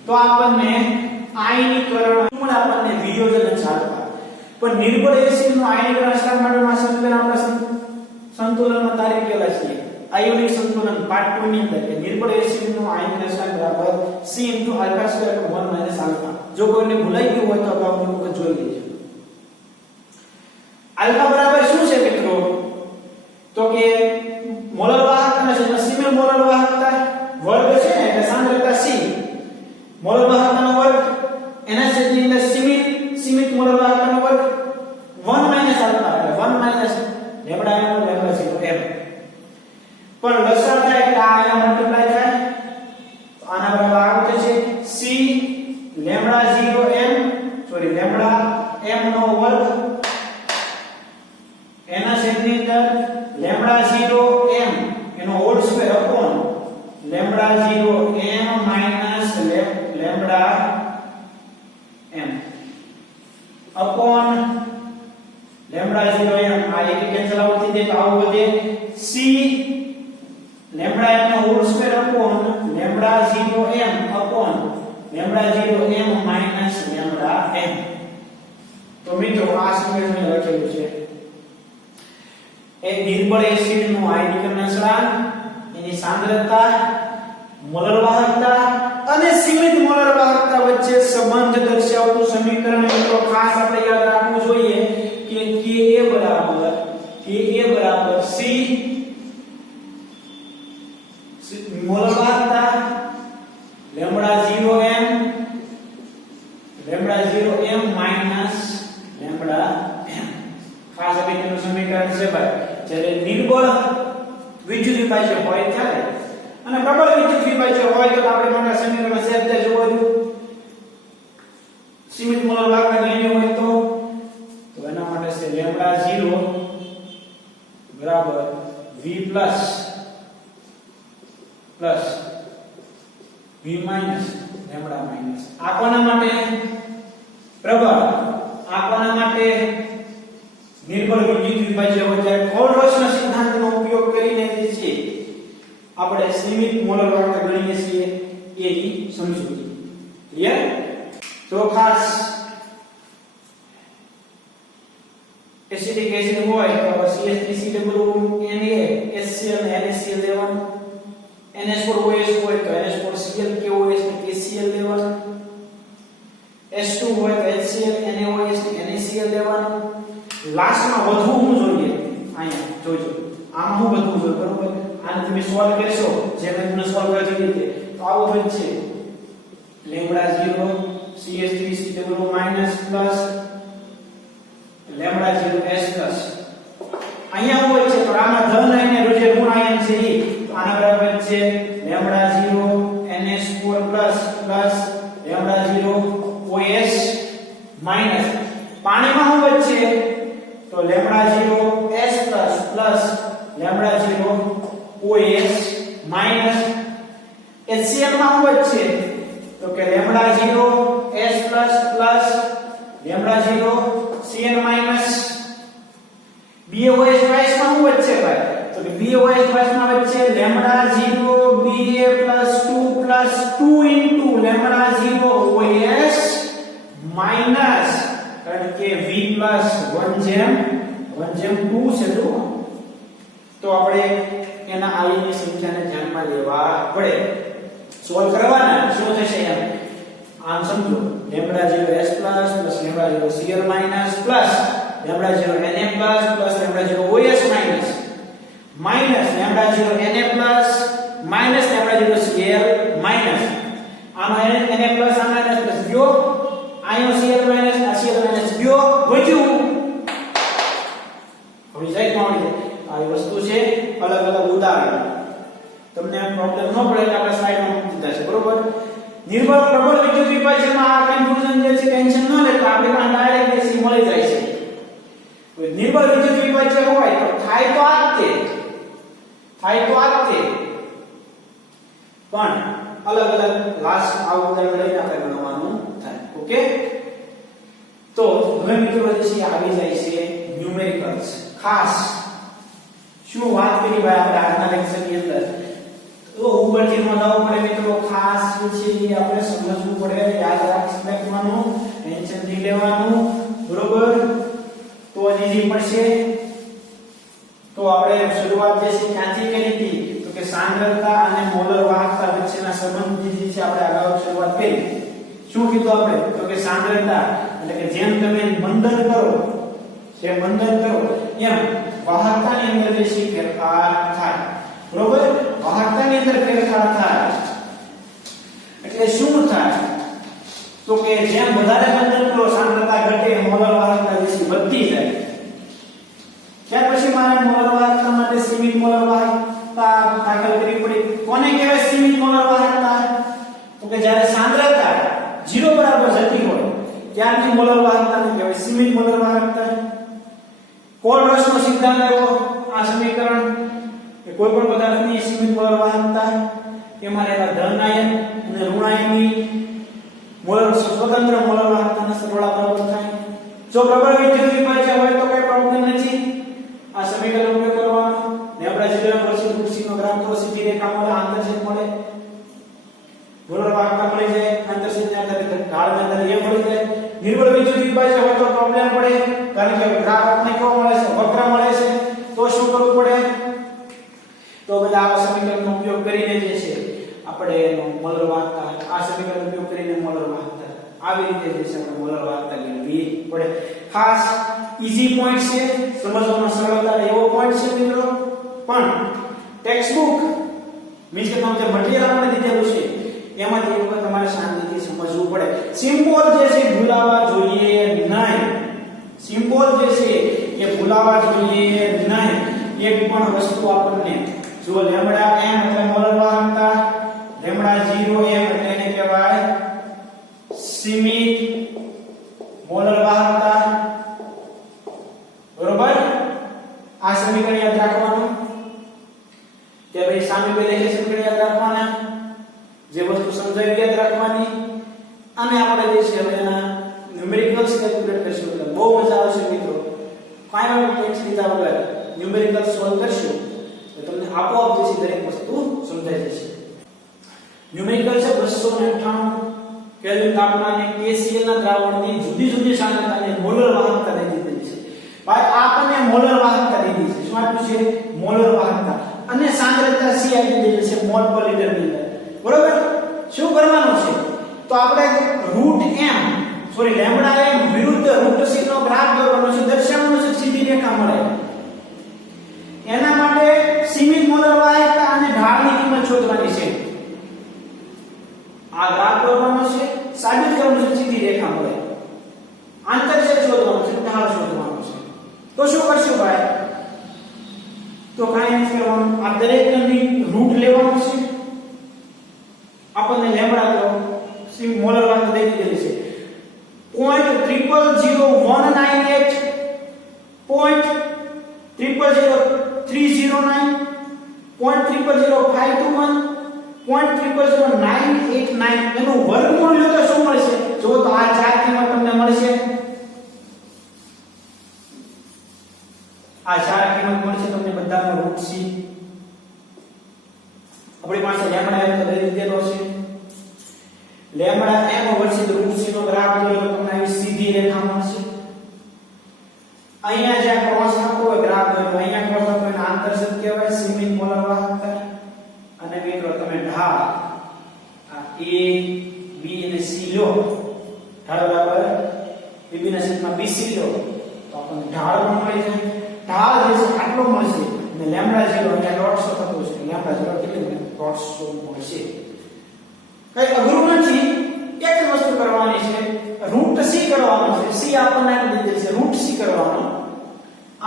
તો આપણને આયનીકરણ આપણને વિયોજન ચાલવા. પણ નિર્બળ એસિડનું આયનીકરણ અચળાંક માટેનું સંતુલન આપણે સંતુલનમાં તારીખ કેલા છે આયોનિક સંતુલન પાર્ટ 2 ની અંદર કે નિર્બળ એસિડનું આયનીકરણ અચળાંક બરાબર C * α² 1 - આલ્ફા. જો કોઈને ભૂલાઈ ગયું હોય તો આપણે વખત જોઈ લેજો. આલ્ફા બરાબર શું છે મિત્રો? તો કે મોલર વાહકતા છે સીમિત મોલર વાહકતા વર્ગ છે ને એટલે સાંદ્રતા C મોલર વાહકતાનો વર્ગ એના છેદની અંદર સીમિત મોલર વાહકતાનો વર્ગ 1 - આલ્ફા એટલે 1 - લેમ્બડા m લેમ્બડા 0m. પણ લસાઅ થાય એટલે આ અહીંયા મલ્ટીપ્લાય થાય તો આના બરાબર આવે છે C lambda 0m lambda m નો વર્ગ એના છેદની અંદર લેમ્બડા 0m એનો hall square upon lambda 0m minus lambda m upon lambda 0m. આ એક કેન્સલ આઉટ થઈ જાય તો આવું વધે C લેમ્બડા m નો whole square upon lambda 0m upon lambda 0m minus lambda m. તો મિત્રો આ સમીકરણ લખેલું છે એક નિર્બળ એસિડનું આયનીકરણ અચળાંક, એની સાંદ્રતા, મોલર વાહકતા અને સીમિત મોલર વાહકતા વચ્ચે સંબંધ દર્શાવતું સમીકરણ. મિત્રો ખાસ આપણે યાદ રાખવું જોઈએ કે Ka બરાબર C મોલર વાહકતા lambda 0m minus lambda m. ખાસ અભિગમનું સમીકરણ છે ભાઈ. જ્યારે નિર્બળ વિદ્યુત વિભાજ્ય હોય ત્યારે અને પ્રબળ વિદ્યુત વિભાજ્ય હોય તો આપણે માટે સમીકરણ સેજ્ય જોવું સીમિત મોલર વાહકતા ગણી હોય તો એના માટે છે લેમ્બડા 0 બરાબર V plus V minus lambda minus. આ કોના માટે પ્રબળ, આ કોના માટે નિર્બળ વિદ્યુત વિભાજ્ય હોય ત્યારે કોલરોસના સિદ્ધાંતનો ઉપયોગ કરીને જે છે આપણે સીમિત મોલર વાહકતા ગણીએ છીએ એ સમજવું. ક્લિયર? તો ખાસ એસિડિક એસિડ હોય તો CH3COONA HCl અને NaCl લેવાનું. NH4OH હોય તો NH4Cl KOH ને KCl લેવાનું, H2 હોય તો HCl NaOH ને NaCl લેવાનું. લાસ્ટમાં વધુ હું જોઈએ અહીંયા જોજો આમાં હું બધું જોઈએ બરોબર. આને તમે સોલ્વ કરશો જે મેં તમને સોલ્વ કરી દીધી તો આવું બનશે lambda 0 CH3COO minus plus lambda 0 S plus. અહીંયા હું છે તો આમાં ધન આયન ને જે ઋણ આયન છે ઈ તો આના બરાબર છે lambda 0 NH4 plus lambda 0 OH minus. પાણીમાં શું બચશે તો lambda 0 S plus lambda 0 OH minus. HCl માં શું બચશે તો કે lambda 0 S plus lambda 0 Cl minus. BaOH twice માં શું બચશે ભાઈ તો કે BaOH ટ્વાઇસ માં બચશે lambda 0 Ba + 2 into lambda 0 OH minus. કારણ કે V + 1/2 છે તો આપણે એના આયનની સંખ્યાને ધ્યાનમાં લેવા પડે. સોલ્વ કરવાના શું થશે એમ આમ સમજો lambda 0 S plus lambda 0 Cl minus plus lambda 0 Na plus lambda 0 OH minus lambda 0 Na plus minus lambda 0 Cl minus. આમાં Na પ્લસ આ માઈનસ પ્લસ ગયો આનો Cl માઈનસ આ Cl માઈનસ ગયો વધ્યું. હવે સાઈડ માં આવી વસ્તુ છે અલગ અલગ ઉદાહરણ તમને પ્રોબ્લેમ ન પડે એટલે આપણે સ્લાઇડમાં મૂકી દીધા છે બરોબર. નિર્બળ પ્રબળ વિદ્યુત વિભાજનમાં આ કન્ફ્યુઝન જે છે ટેન્શન ન લેતા આપણે આ ડાયરેક્ટ એસી મળી જાય છે. નિર્બળ વિદ્યુત વિભાજ્ય હોય તો થાય તો આ જ તે પણ અલગ અલગ લાસ્ટ આ ઉદાહરણ લઈને આપણે ગણવાનું થાય. ઓકે તો હવે મિત્રો જે આવી જાય છે ન્યુમેરિકલ્સ. ખાસ શું વાત કરી ભાઈ આપણે આજના લેક્ચરની અંદર તો ઉપરથી નોંધાવવું પડે મિત્રો. ખાસ શું છે એ આપણે સમજવું પડે, યાદ રાખવાનું, ટેન્શન નહીં લેવાનું બરોબર. તો ઈઝી પડશે. તો આપણે શરૂઆત જે છે ક્યાંથી કરી હતી તો કે સાંદ્રતા અને મોલર વાહકતા વચ્ચેના સંબંધથી જે છે આપણે અગાઉ શરૂઆત કરી. શું કીધું આપણે તો કે સાંદ્રતા એટલે કે જેમ તમે મંદન કરો એમ વાહકતાની અંદર જે છે ફેરફાર થાય બરોબર. વાહકતાની અંદર ફેરફાર થાય એટલે શું થાય તો કે જેમ વધારે મંદન કરો સાંદ્રતા ઘટે મોલર વાહકતા જે છે વધતી જાય. ત્યાર પછી મારે મોલર વાહકતા માટે સીમિત મોલર વાહકતા દાખલ કરવી પડી. કોને કહેવાય સીમિત મોલર વાહકતા તો કે જ્યારે સાંદ્રતા 0 બરાબર જતી હોય ત્યારથી મોલર વાહકતાને કહેવાય સીમિત મોલર વાહકતા. કોલબ્રુશનો સિદ્ધાંત આવ્યો આ સમીકરણ કે કોઈ પણ પદાર્થની સીમિત મોલર વાહકતા તેમાં રહેલા ધન આયન અને ઋણ આયનની મોલર સ્વતંત્ર મોલર વાહકતાના સરવાળા બરાબર થાય. જો પ્રબળ વિદ્યુત વિભાજ્ય હોય તો કઈ પ્રોબ્લેમ નથી. આ સમીકરણ ઉપયોગ કરવાનો લેમ્બડા 0 વર્ષિત કૃષિનો ગ્રામ તો સીધી રેખા મળે, આંતરછેદ મળે, મોલર વાહકતા મળી જાય, આંતરછેદને આધારે ઢાળને આધારે એ મળી જાય. નિર્બળ વિદ્યુત વિભાજ્ય હોય તો પ્રોબ્લેમ પડે કારણ કે ગ્રાફ આપણને કેવો મળે છે વક્ર મળે છે. તો શું કરવું પડે તો બધા આ સમીકરણનો ઉપયોગ કરીને જે છે આપણે મોલર વાહકતા આ સમીકરણનો ઉપયોગ કરીને મોલર વાહકતા આવી રીતે જે છે આપણે મોલર વાહકતા લેવી પડે. ખાસ ઈઝી પોઈન્ટ છે, સમજવામાં સરળતા એવો પોઈન્ટ છે મિત્રો. પણ ટેક્સ્ટ બુક મીન્સ કે તમને મટીરીયલ આપણે દીધેલું છે એમાંથી એક વખત તમારે શાંતિથી સમજવું પડે. સિમ્બોલ જે છે ભૂલાવા જોઈએ નહીં. સિમ્બોલ જે છે એ ભૂલાવા જોઈએ નહીં. એક પણ વસ્તુ આપણને જો લેમ્બડા m એટલે મોલર વાહકતા, લેમ્બડા 0 m એટલે એને કહેવાય સીમિત મોલર વાહકતા બરોબર. આ સમીકરણ યાદ રાખવાનું કે ભાઈ સામે બે લખે સમીકરણ યાદ રાખવાના, જે વસ્તુ સમજાવી યાદ રાખવાની. અને આપણે જે છે હવે એના ન્યુમેરિકલ્સ કેલ્ક્યુલેટ કરશું એટલે બહુ મજા આવશે મિત્રો. ફાઇનલ પોઈન્ટ્સ લીધા વગર ન્યુમેરિકલ સોલ્વ કરશું તો તમને આપોઆપ જે છે દરેક વસ્તુ સમજાઈ જશે. ન્યુમેરિકલ છે 298 કેલ્વિન તાપમાને KCl ના દ્રાવણની જુદી જુદી સાંદ્રતાને મોલર વાહકતા દઈ દીધી છે. ભાઈ આપણને મોલર વાહકતા દીધી છે. શું આપ્યું છે મોલર વાહકતા. અને સાંદ્રતા C આપી દીધેલી છે મોલ પર લિટર ની અંદર. બરોબર? શું કરવાનું છે? તો આપણે લેમ્બડા m વિરુદ્ધ √c નો ગ્રાફ દોરવાનો છે, દર્શાવવાનું છે, સીધી રેખા મળે. એના માટે સીમિત મોલર વાહકતા અને ઢાળની કિંમત શોધવાની છે. આ ગ્રાફ દોરવાનો છે, સાબિત કરવાનું છે, સીધી રેખા મળે. આંતરછેદ શોધવાનું છે, ઢાળ શોધવાનું છે. તો શું કરશું ભાઈ? તો કાંઈ નથી કરવાનું, આ દરેકની રૂટ લેવાનું છે. આપણને લેમ્બડા તો સીમિત મોલર વાહકતા દઈ દીધેલી છે 0.000198 0.000309 0.000521 0.000989 એનું વર્ગમૂળ લો તો શું મળશે? જો તો આ ચાર કિંમત તમને મળશે, આ ચાર કિંમત મળશે તમને બધાનો √c. આપણી પાસે લેમ્બડા m તો દઈ દીધેલો છે. લેમ્બડા m વર્સિસ √c નો ગ્રાફ દોરો તો તમને આવી સીધી રેખા મળશે. અહીંયા જ્યાં ક્રોસ થતો હોય ગ્રાફ દોરો, અહીંયા ક્રોસ થતો હોય આંતરછેદ કહેવાય, સીમિત મોલર વાહકતા. અને મિત્રો તમે ઢાળ આ a b અને c લો, ઢાળ બરાબર ab ના છેદમાં bc લો તો આપણને ઢાળ પણ મળી જાય. ઢાળ જે છે આટલો મળશે અને લેમ્બડા 0 અહીંયા 150 થતો છે, લેમ્બડા 0 કેટલું 150 મળશે. કઈ અઘરું નથી, એક જ વસ્તુ કરવાની છે, √c કરવાનું છે. c આપણને આપી દીધેલ છે, √c કરવાનું.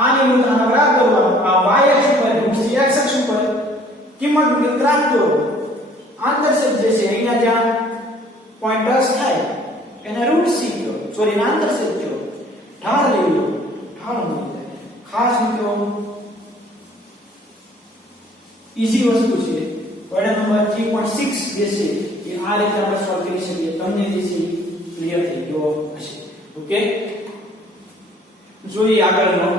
આની વિરુદ્ધ આનો ગ્રાફ દોરવાનો. આ y અક્ષ પર √c, x અક્ષ પર કિંમત વિરુદ્ધ ગ્રાફ દોરો. આંતરછેદ જે છે અહીંયા જ્યાં પોઈન્ટ ટચ થાય એને √c કહો, સોરી આંતરછેદ કહો. ઢાળ લઈ લો, ઢાળ મળી જાય. ખાસ મિત્રો ઈઝી વસ્તુ છે. પડે નંબર 3.6 જે છે એ આ રીતે આપણે સોલ્વ કરી શકીએ. તમને જે છે ક્લિયર થઈ ગયો હશે. ઓકે, જોઈએ આગળનો.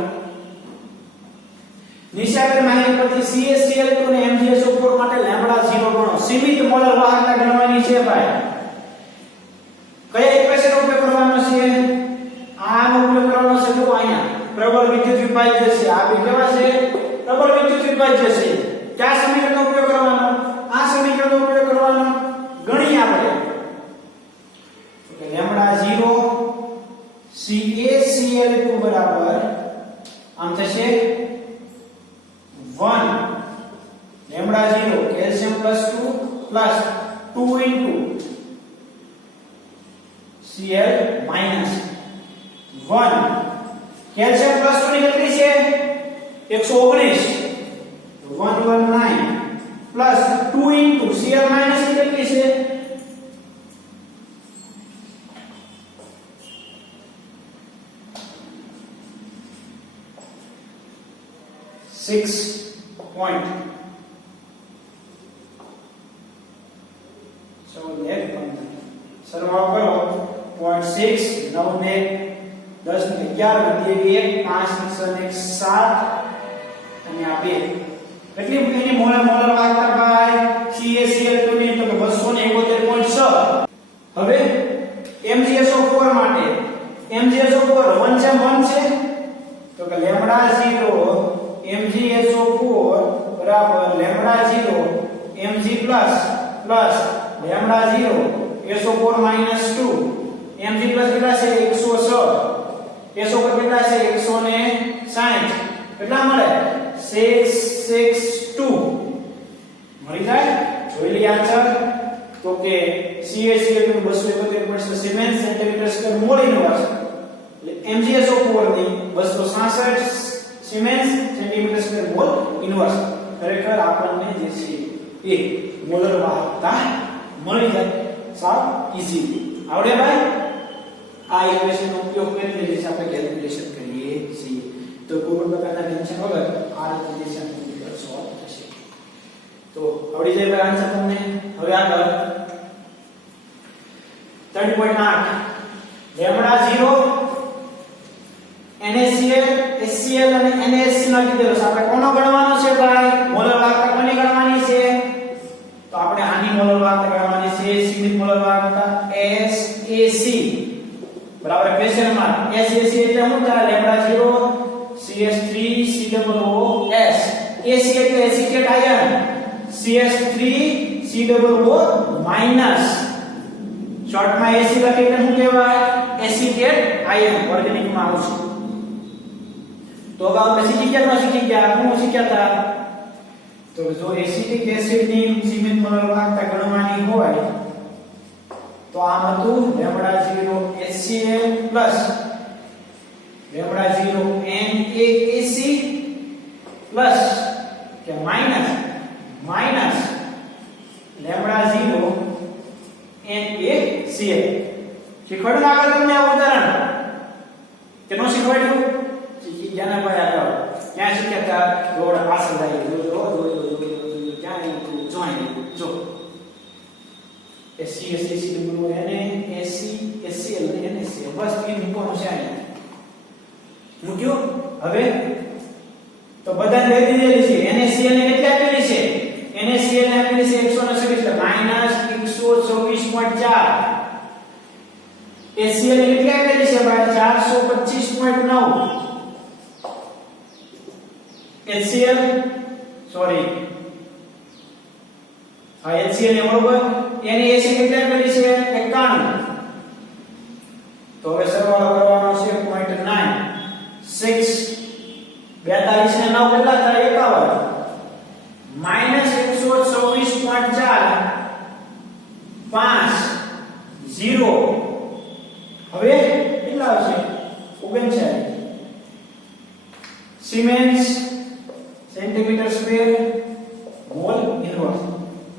નીચે આપેલ માહિતી પરથી CaCl2 અને MgSO4 માટે લેમ્બડા 0 ગણો. સીમિત મોલર વાહકતા ગણવાની છે ભાઈ. કયા ઇક્વેશન નો ઉપયોગ કરવાનો છે? આનો ઉપયોગ કરવાનો છે. તો અહીંયા પ્રબળ વિદ્યુત વિભાજ્ય છે. આ બે કેવા છે? પ્રબળ વિદ્યુત વિભાજ્ય છે. કયા સમીકરણનો ઉપયોગ કરવાનો? આ સમીકરણનો ઉપયોગ કરવાનો. ગણી આપણે તો લેમ્બડા 0 CaCl2 બરાબર આમ થશે 1 lambda 0 calcium +2 plus 2 into Cl minus 1 calcium +2 ની કેટલી છે? 119 119 પ્લસ 2 ઇન્ટુ Cl માઈનસ ની કેટલી છે? 6 પોઈન્ટ સરવાળો કરો 0.6 9 ને 10 ને 11 વધીએ 1 5 ને 7 અને આ 2 કેટલી એની મોલર વાહકતા ભાઈ CaCl2 ની તો 271.6. હવે MgSO4 માટે MgSO4 1 છે 1 છે તો કે લેમ્બડા 0 MgSO4 બરાબર lambda 0 Mg plus lambda 0 SO4 minus 2 Mg plus કેટલા છે 106 SO4 કેટલા છે 160 કેટલા મળે 662 મળી જાય. જોઈ લઈએ આન્સર તો કે CaCl2 271.6 siemens centimetre square mall inverse એટલે MgSO4 ની 266 siemens centimetre square mall inverse. ખરેખર આપણને જે છે એ મોલર વાહકતા મળી જાય. સાવ ઈઝી આવડે ભાઈ. આ ઇક્વેશન નો ઉપયોગ કરીને જે છે આપણે કેલ્ક્યુલેશન કરીએ છીએ. તો કોઈ પ્રકારના ટેન્શન વગર આ રીતે જે છે આપણે સોલ્વ થશે. તો આવડી જાય ભાઈ આન્સર તમને. હવે આગળ 3.8 લેમ્બડા 0 NaCl HCl અને NaSC ના કીધેલો છે. આપણે કોનો ગણવાનો છે ભાઈ? મોલર વાહકતા કોની ગણવાની છે? તો આપણે આની મોલર વાહકતા ગણવાની છે. સીમિત મોલર વાહકતા SaC બરાબર ક્વેશ્ચન માર્ક. SaC એટલે શું થાય? લેમ્બડા 0 CH3 COOS Ac એટલે એસિટેટ આયન CH3COO માઈનસ શોર્ટમાં Ac લખે એટલે શું કહેવાય એસિટેટ આયન ઓર્ગેનિક માં આવશે તો હવે આપણે શીખી ગયા શું શીખ્યા હતા તો જો એસિટિક એસિડ ની સીમિત મોલર વાહકતા ગણવાની હોય તો આમ હતું λ0 HCl λ0 NaAC પ્લસ કે માઈનસ λ0 NaCl શીખવાડ્યું આગળ તમને આ ઉદાહરણ કે નો શીખવાડ્યું શીખી ગયા ને ભાઈ આગળ ક્યાં શીખ્યા હતા રોડ પાછળ આવી જો ક્યાં જોઈન જો HCl NaCl NaCl બસ તીન મૂકવાનું છે અહીંયા મૂક્યો હવે તો બધા લઈ દીધેલી છે NaCl ને કેટલી આપેલી છે NaCl ને આપેલી છે 126 એટલે -124.4 HCl ને કેટલી આપેલી છે ભાઈ 425.9 HCl સોરી આ HCl ને બરોબર NaAC કેટલી આપેલી છે 91 તો હવે સરવાળો કરવાનો છે 0.9 6 42 ને 9 કેટલા થાય 51 -126.4 5 0 હવે કેટલા આવશે 39 siemens centimetre square mall inverse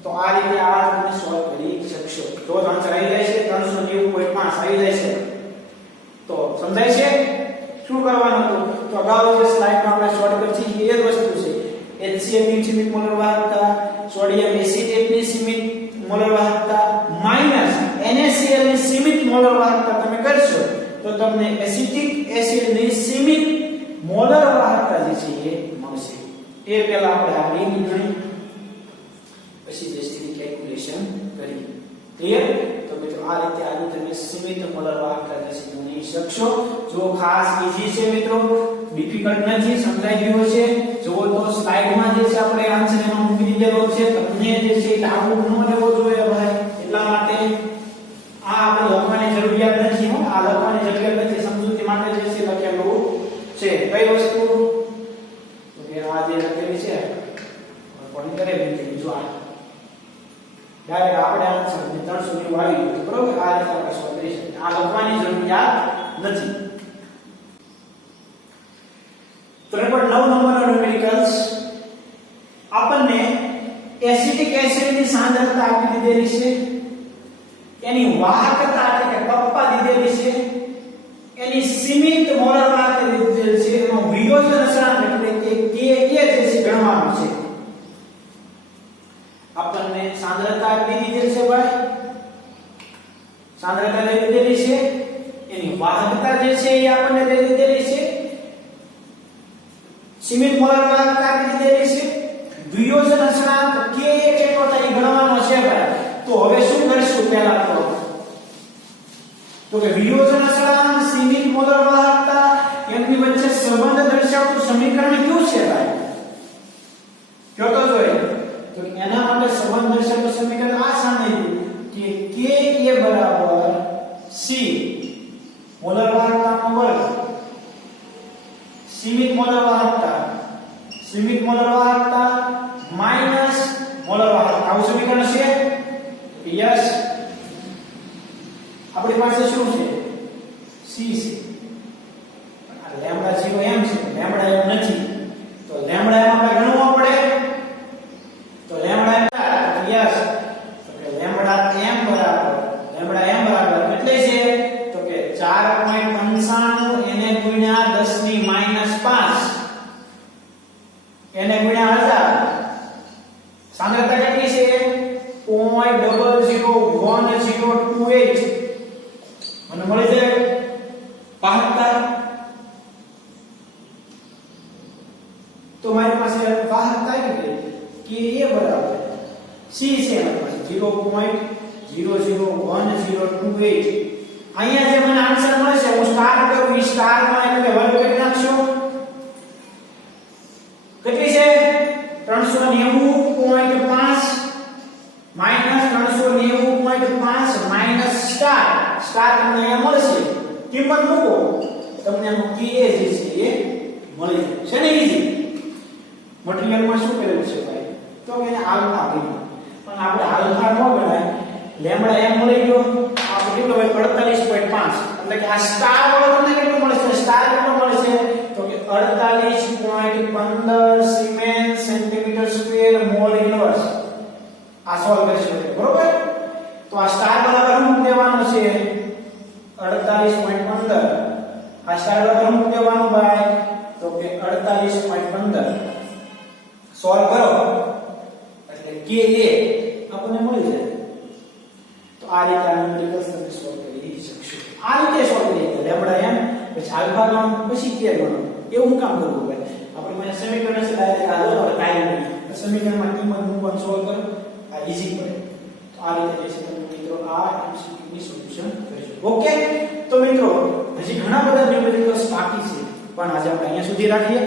તો આ રીતે આ તમે સોલ્વ કરી શકશો તો આન્સર આવી જાય છે 390.5 આવી જાય છે તો સમજાય છે શું કરવાનું હતું તો અગાઉ જે સ્લાઇડમાં આપણે શોર્ટ કરી એ જ વસ્તુ છે HCl ની સીમિત મોલર વાહકતા સોડિયમ એસિટેટ ની સીમિત મોલર વાહકતા માઈનસ NaCl ની સીમિત મોલર વાહકતા તમે કરશો તો તમને એસિટિક એસિડ ની સીમિત મોલર વાહકતા જે છે એ મળશે એ પહેલા આપણે આ બેની ગણી પછી જે સ્થિતિ કેલ્ક્યુલેશન કરી ક્લિયર તો મિત્રો આ રીતે આગળ તમે સીમિત મોલર વાહકતા જે છે ગણી શકશો જો ખાસ ઈઝી છે મિત્રો ડિફિકલ્ટ નથી સમજાઈ ગયું છે જો તો સ્લાઇડમાં જે છે આપણે આન્સર એમાં મૂકી દીધેલો છે તમને જે છે ડાઉટ ન લેવો જોઈએ ભાઈ એટલા માટે આ આપણે લખવાની જરૂરિયાત નથી હો આ લખવાની જરૂરિયાત નથી સમજૂતી માટે જે છે લખેલું છે કઈ વસ્તુ તો કે આ જે લખેલી છે કોણ કરે બીજી જો આ ડાયરેક્ટ આપણે આન્સર 390 આવી ગયું બરોબર આ રીતે આપણે સોલ્વ કરી શકીએ આ લખવાની જરૂરિયાત નથી 9 નંબરનો ન્યુમેરિકલ્સ આપણને એસિટિક એસિડ ની સાંદ્રતા આપી દીધેલી છે એની વાહકતા એટલે કે કપ્પા દીધેલી છે એની સીમિત મોલર વાહકતા દીધેલી છે એનો વિયોજન અચળાંક એટલે કે Ka જે છે ગણવાનું છે આપણને સાંદ્રતા આપી દીધેલી છે ભાઈ સાંદ્રતા દઈ દીધેલી છે એની વાહકતા જે છે એ આપણને દઈ દીધેલી છે સીમિત મોલર વાહકતા આપી દીધેલી છે વિયોજન અચળાંક Ka કેટલો થાય ગણવાનો છે ભાઈ તો હવે શું કરીશું પહેલા તો કે વિયોજન અચળાંક સીમિત મોલર વાહકતા એમની વચ્ચે સંબંધ દર્શાવતું સમીકરણ કયું છે ભાઈ કયો તો જોઈએ તો એના માટે સંબંધ દર્શાવતું સમીકરણ આ સામે કે Ka બરાબર C મોલર વાહકતાનો વર્ગ સીમિત મોલર વાહકતા માઈનસ મોલર વાહકતા આવું સમીકરણ છે યસ આપણી પાસે શું છે C છે આ લેમ્બડા 0 એમ છે લેમ્બડા એમ નથી તો લેમ્બડા એમ આપણે ગણવું પડે તો લેમ્બડા યસ તો કે લેમ્બડા એમ બરાબર કેટલે છે તો કે 4.95 એને ગુણ્યા 10 ની -5 એને ગુણ્યા 1000 સાંદ્રતા કેટલી છે 0.001028 મને મળી જાય વાહકતા તો મારી પાસે વાહકતા આવી ગઈ કે બરાબર C છે મારી પાસે 0.001028 અહીંયા જે મને આન્સર મળે છે હું સ્ટાર કરું ઈ સ્ટાર માં એટલે વર્ગ કરી નાખશો કેટલી છે 4.95 390.5 માઈનસ 390.5 માઈનસ સ્ટાર તમને અહીંયા મળશે. કિંમત મૂકો તમને આનો કે જે છે એ મળી જશે ને ઈઝી. મટીરીયલમાં શું કરેલું છે ભાઈ? તો કે આલ્ફા કીધું, પણ આપણે આલ્ફા ન ગણાય, લેમ્બડા એમ મળી ગયો. આપણે કેટલો હોય 48.5, એટલે કે આ સ્ટાર વાળો તમને કેટલો મળે છે? સ્ટાર કેટલો મળે છે? તો કે 48.15 siemens centimetre square mall inverse. આ સોલ્વ કરીશું બરોબર. તો આ સ્ટાર બરાબર શું દેવાનું છે? 48.15. આ સ્ટાર બરાબર શું દેવાનું ભાઈ? તો કે 48.15 સોલ્વ કરો એટલે કે એ આપણને મળી જાય. તો આ રીતે આ ન્યુમેરિકલ તમે સોલ્વ કરી શકશો. આ રીતે સોલ્વ કરી શકો. લેમ્બડા એમ પછી આલ્ફા ગણો પછી કે ગણો, એવું કામ કરવું ભાઈ. આપણે મને સમીકરણ છે ડાયરેક્ટ આ લો કાઈ નહીં. સમીકરણમાં કિંમત મૂકવાનું સોલ્વ કરો, આ ઈઝી પડે. તો આ રીતે જે છે તમે મિત્રો આ MCQ ની સોલ્યુશન કરજો. ઓકે. તો મિત્રો હજી ઘણા બધા ન્યુમેરિકલ્સ બાકી છે, પણ આજે આપણે અહીંયા સુધી રાખીએ.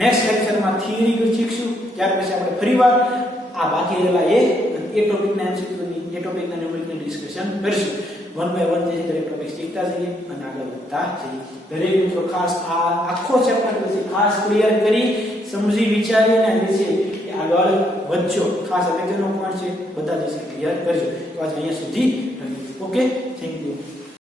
નેક્સ્ટ લેક્ચરમાં થિયરી શીખશું. ત્યાર પછી આપણે ફરીવાર આ બાકી રહેલા એ ટોપિકના MCQ ની એ ટોપિકના ન્યુમેરિકલ ડિસ્કશન કરીશું. વન બાય વન જે દરેક ટોપિક શીખતા જઈએ અને આગળ વધતા જઈએ. દરેક મિત્રો ખાસ આ આખો ચેપ્ટર પછી ખાસ ક્લિયર કરી સમજી વિચારીને વિશે આગળ વધજો. ખાસ અગત્યનો પોઈન્ટ છે, બધા જ ક્લિયર કરજો. તો આજે અહીંયા સુધી. Okay, thank you.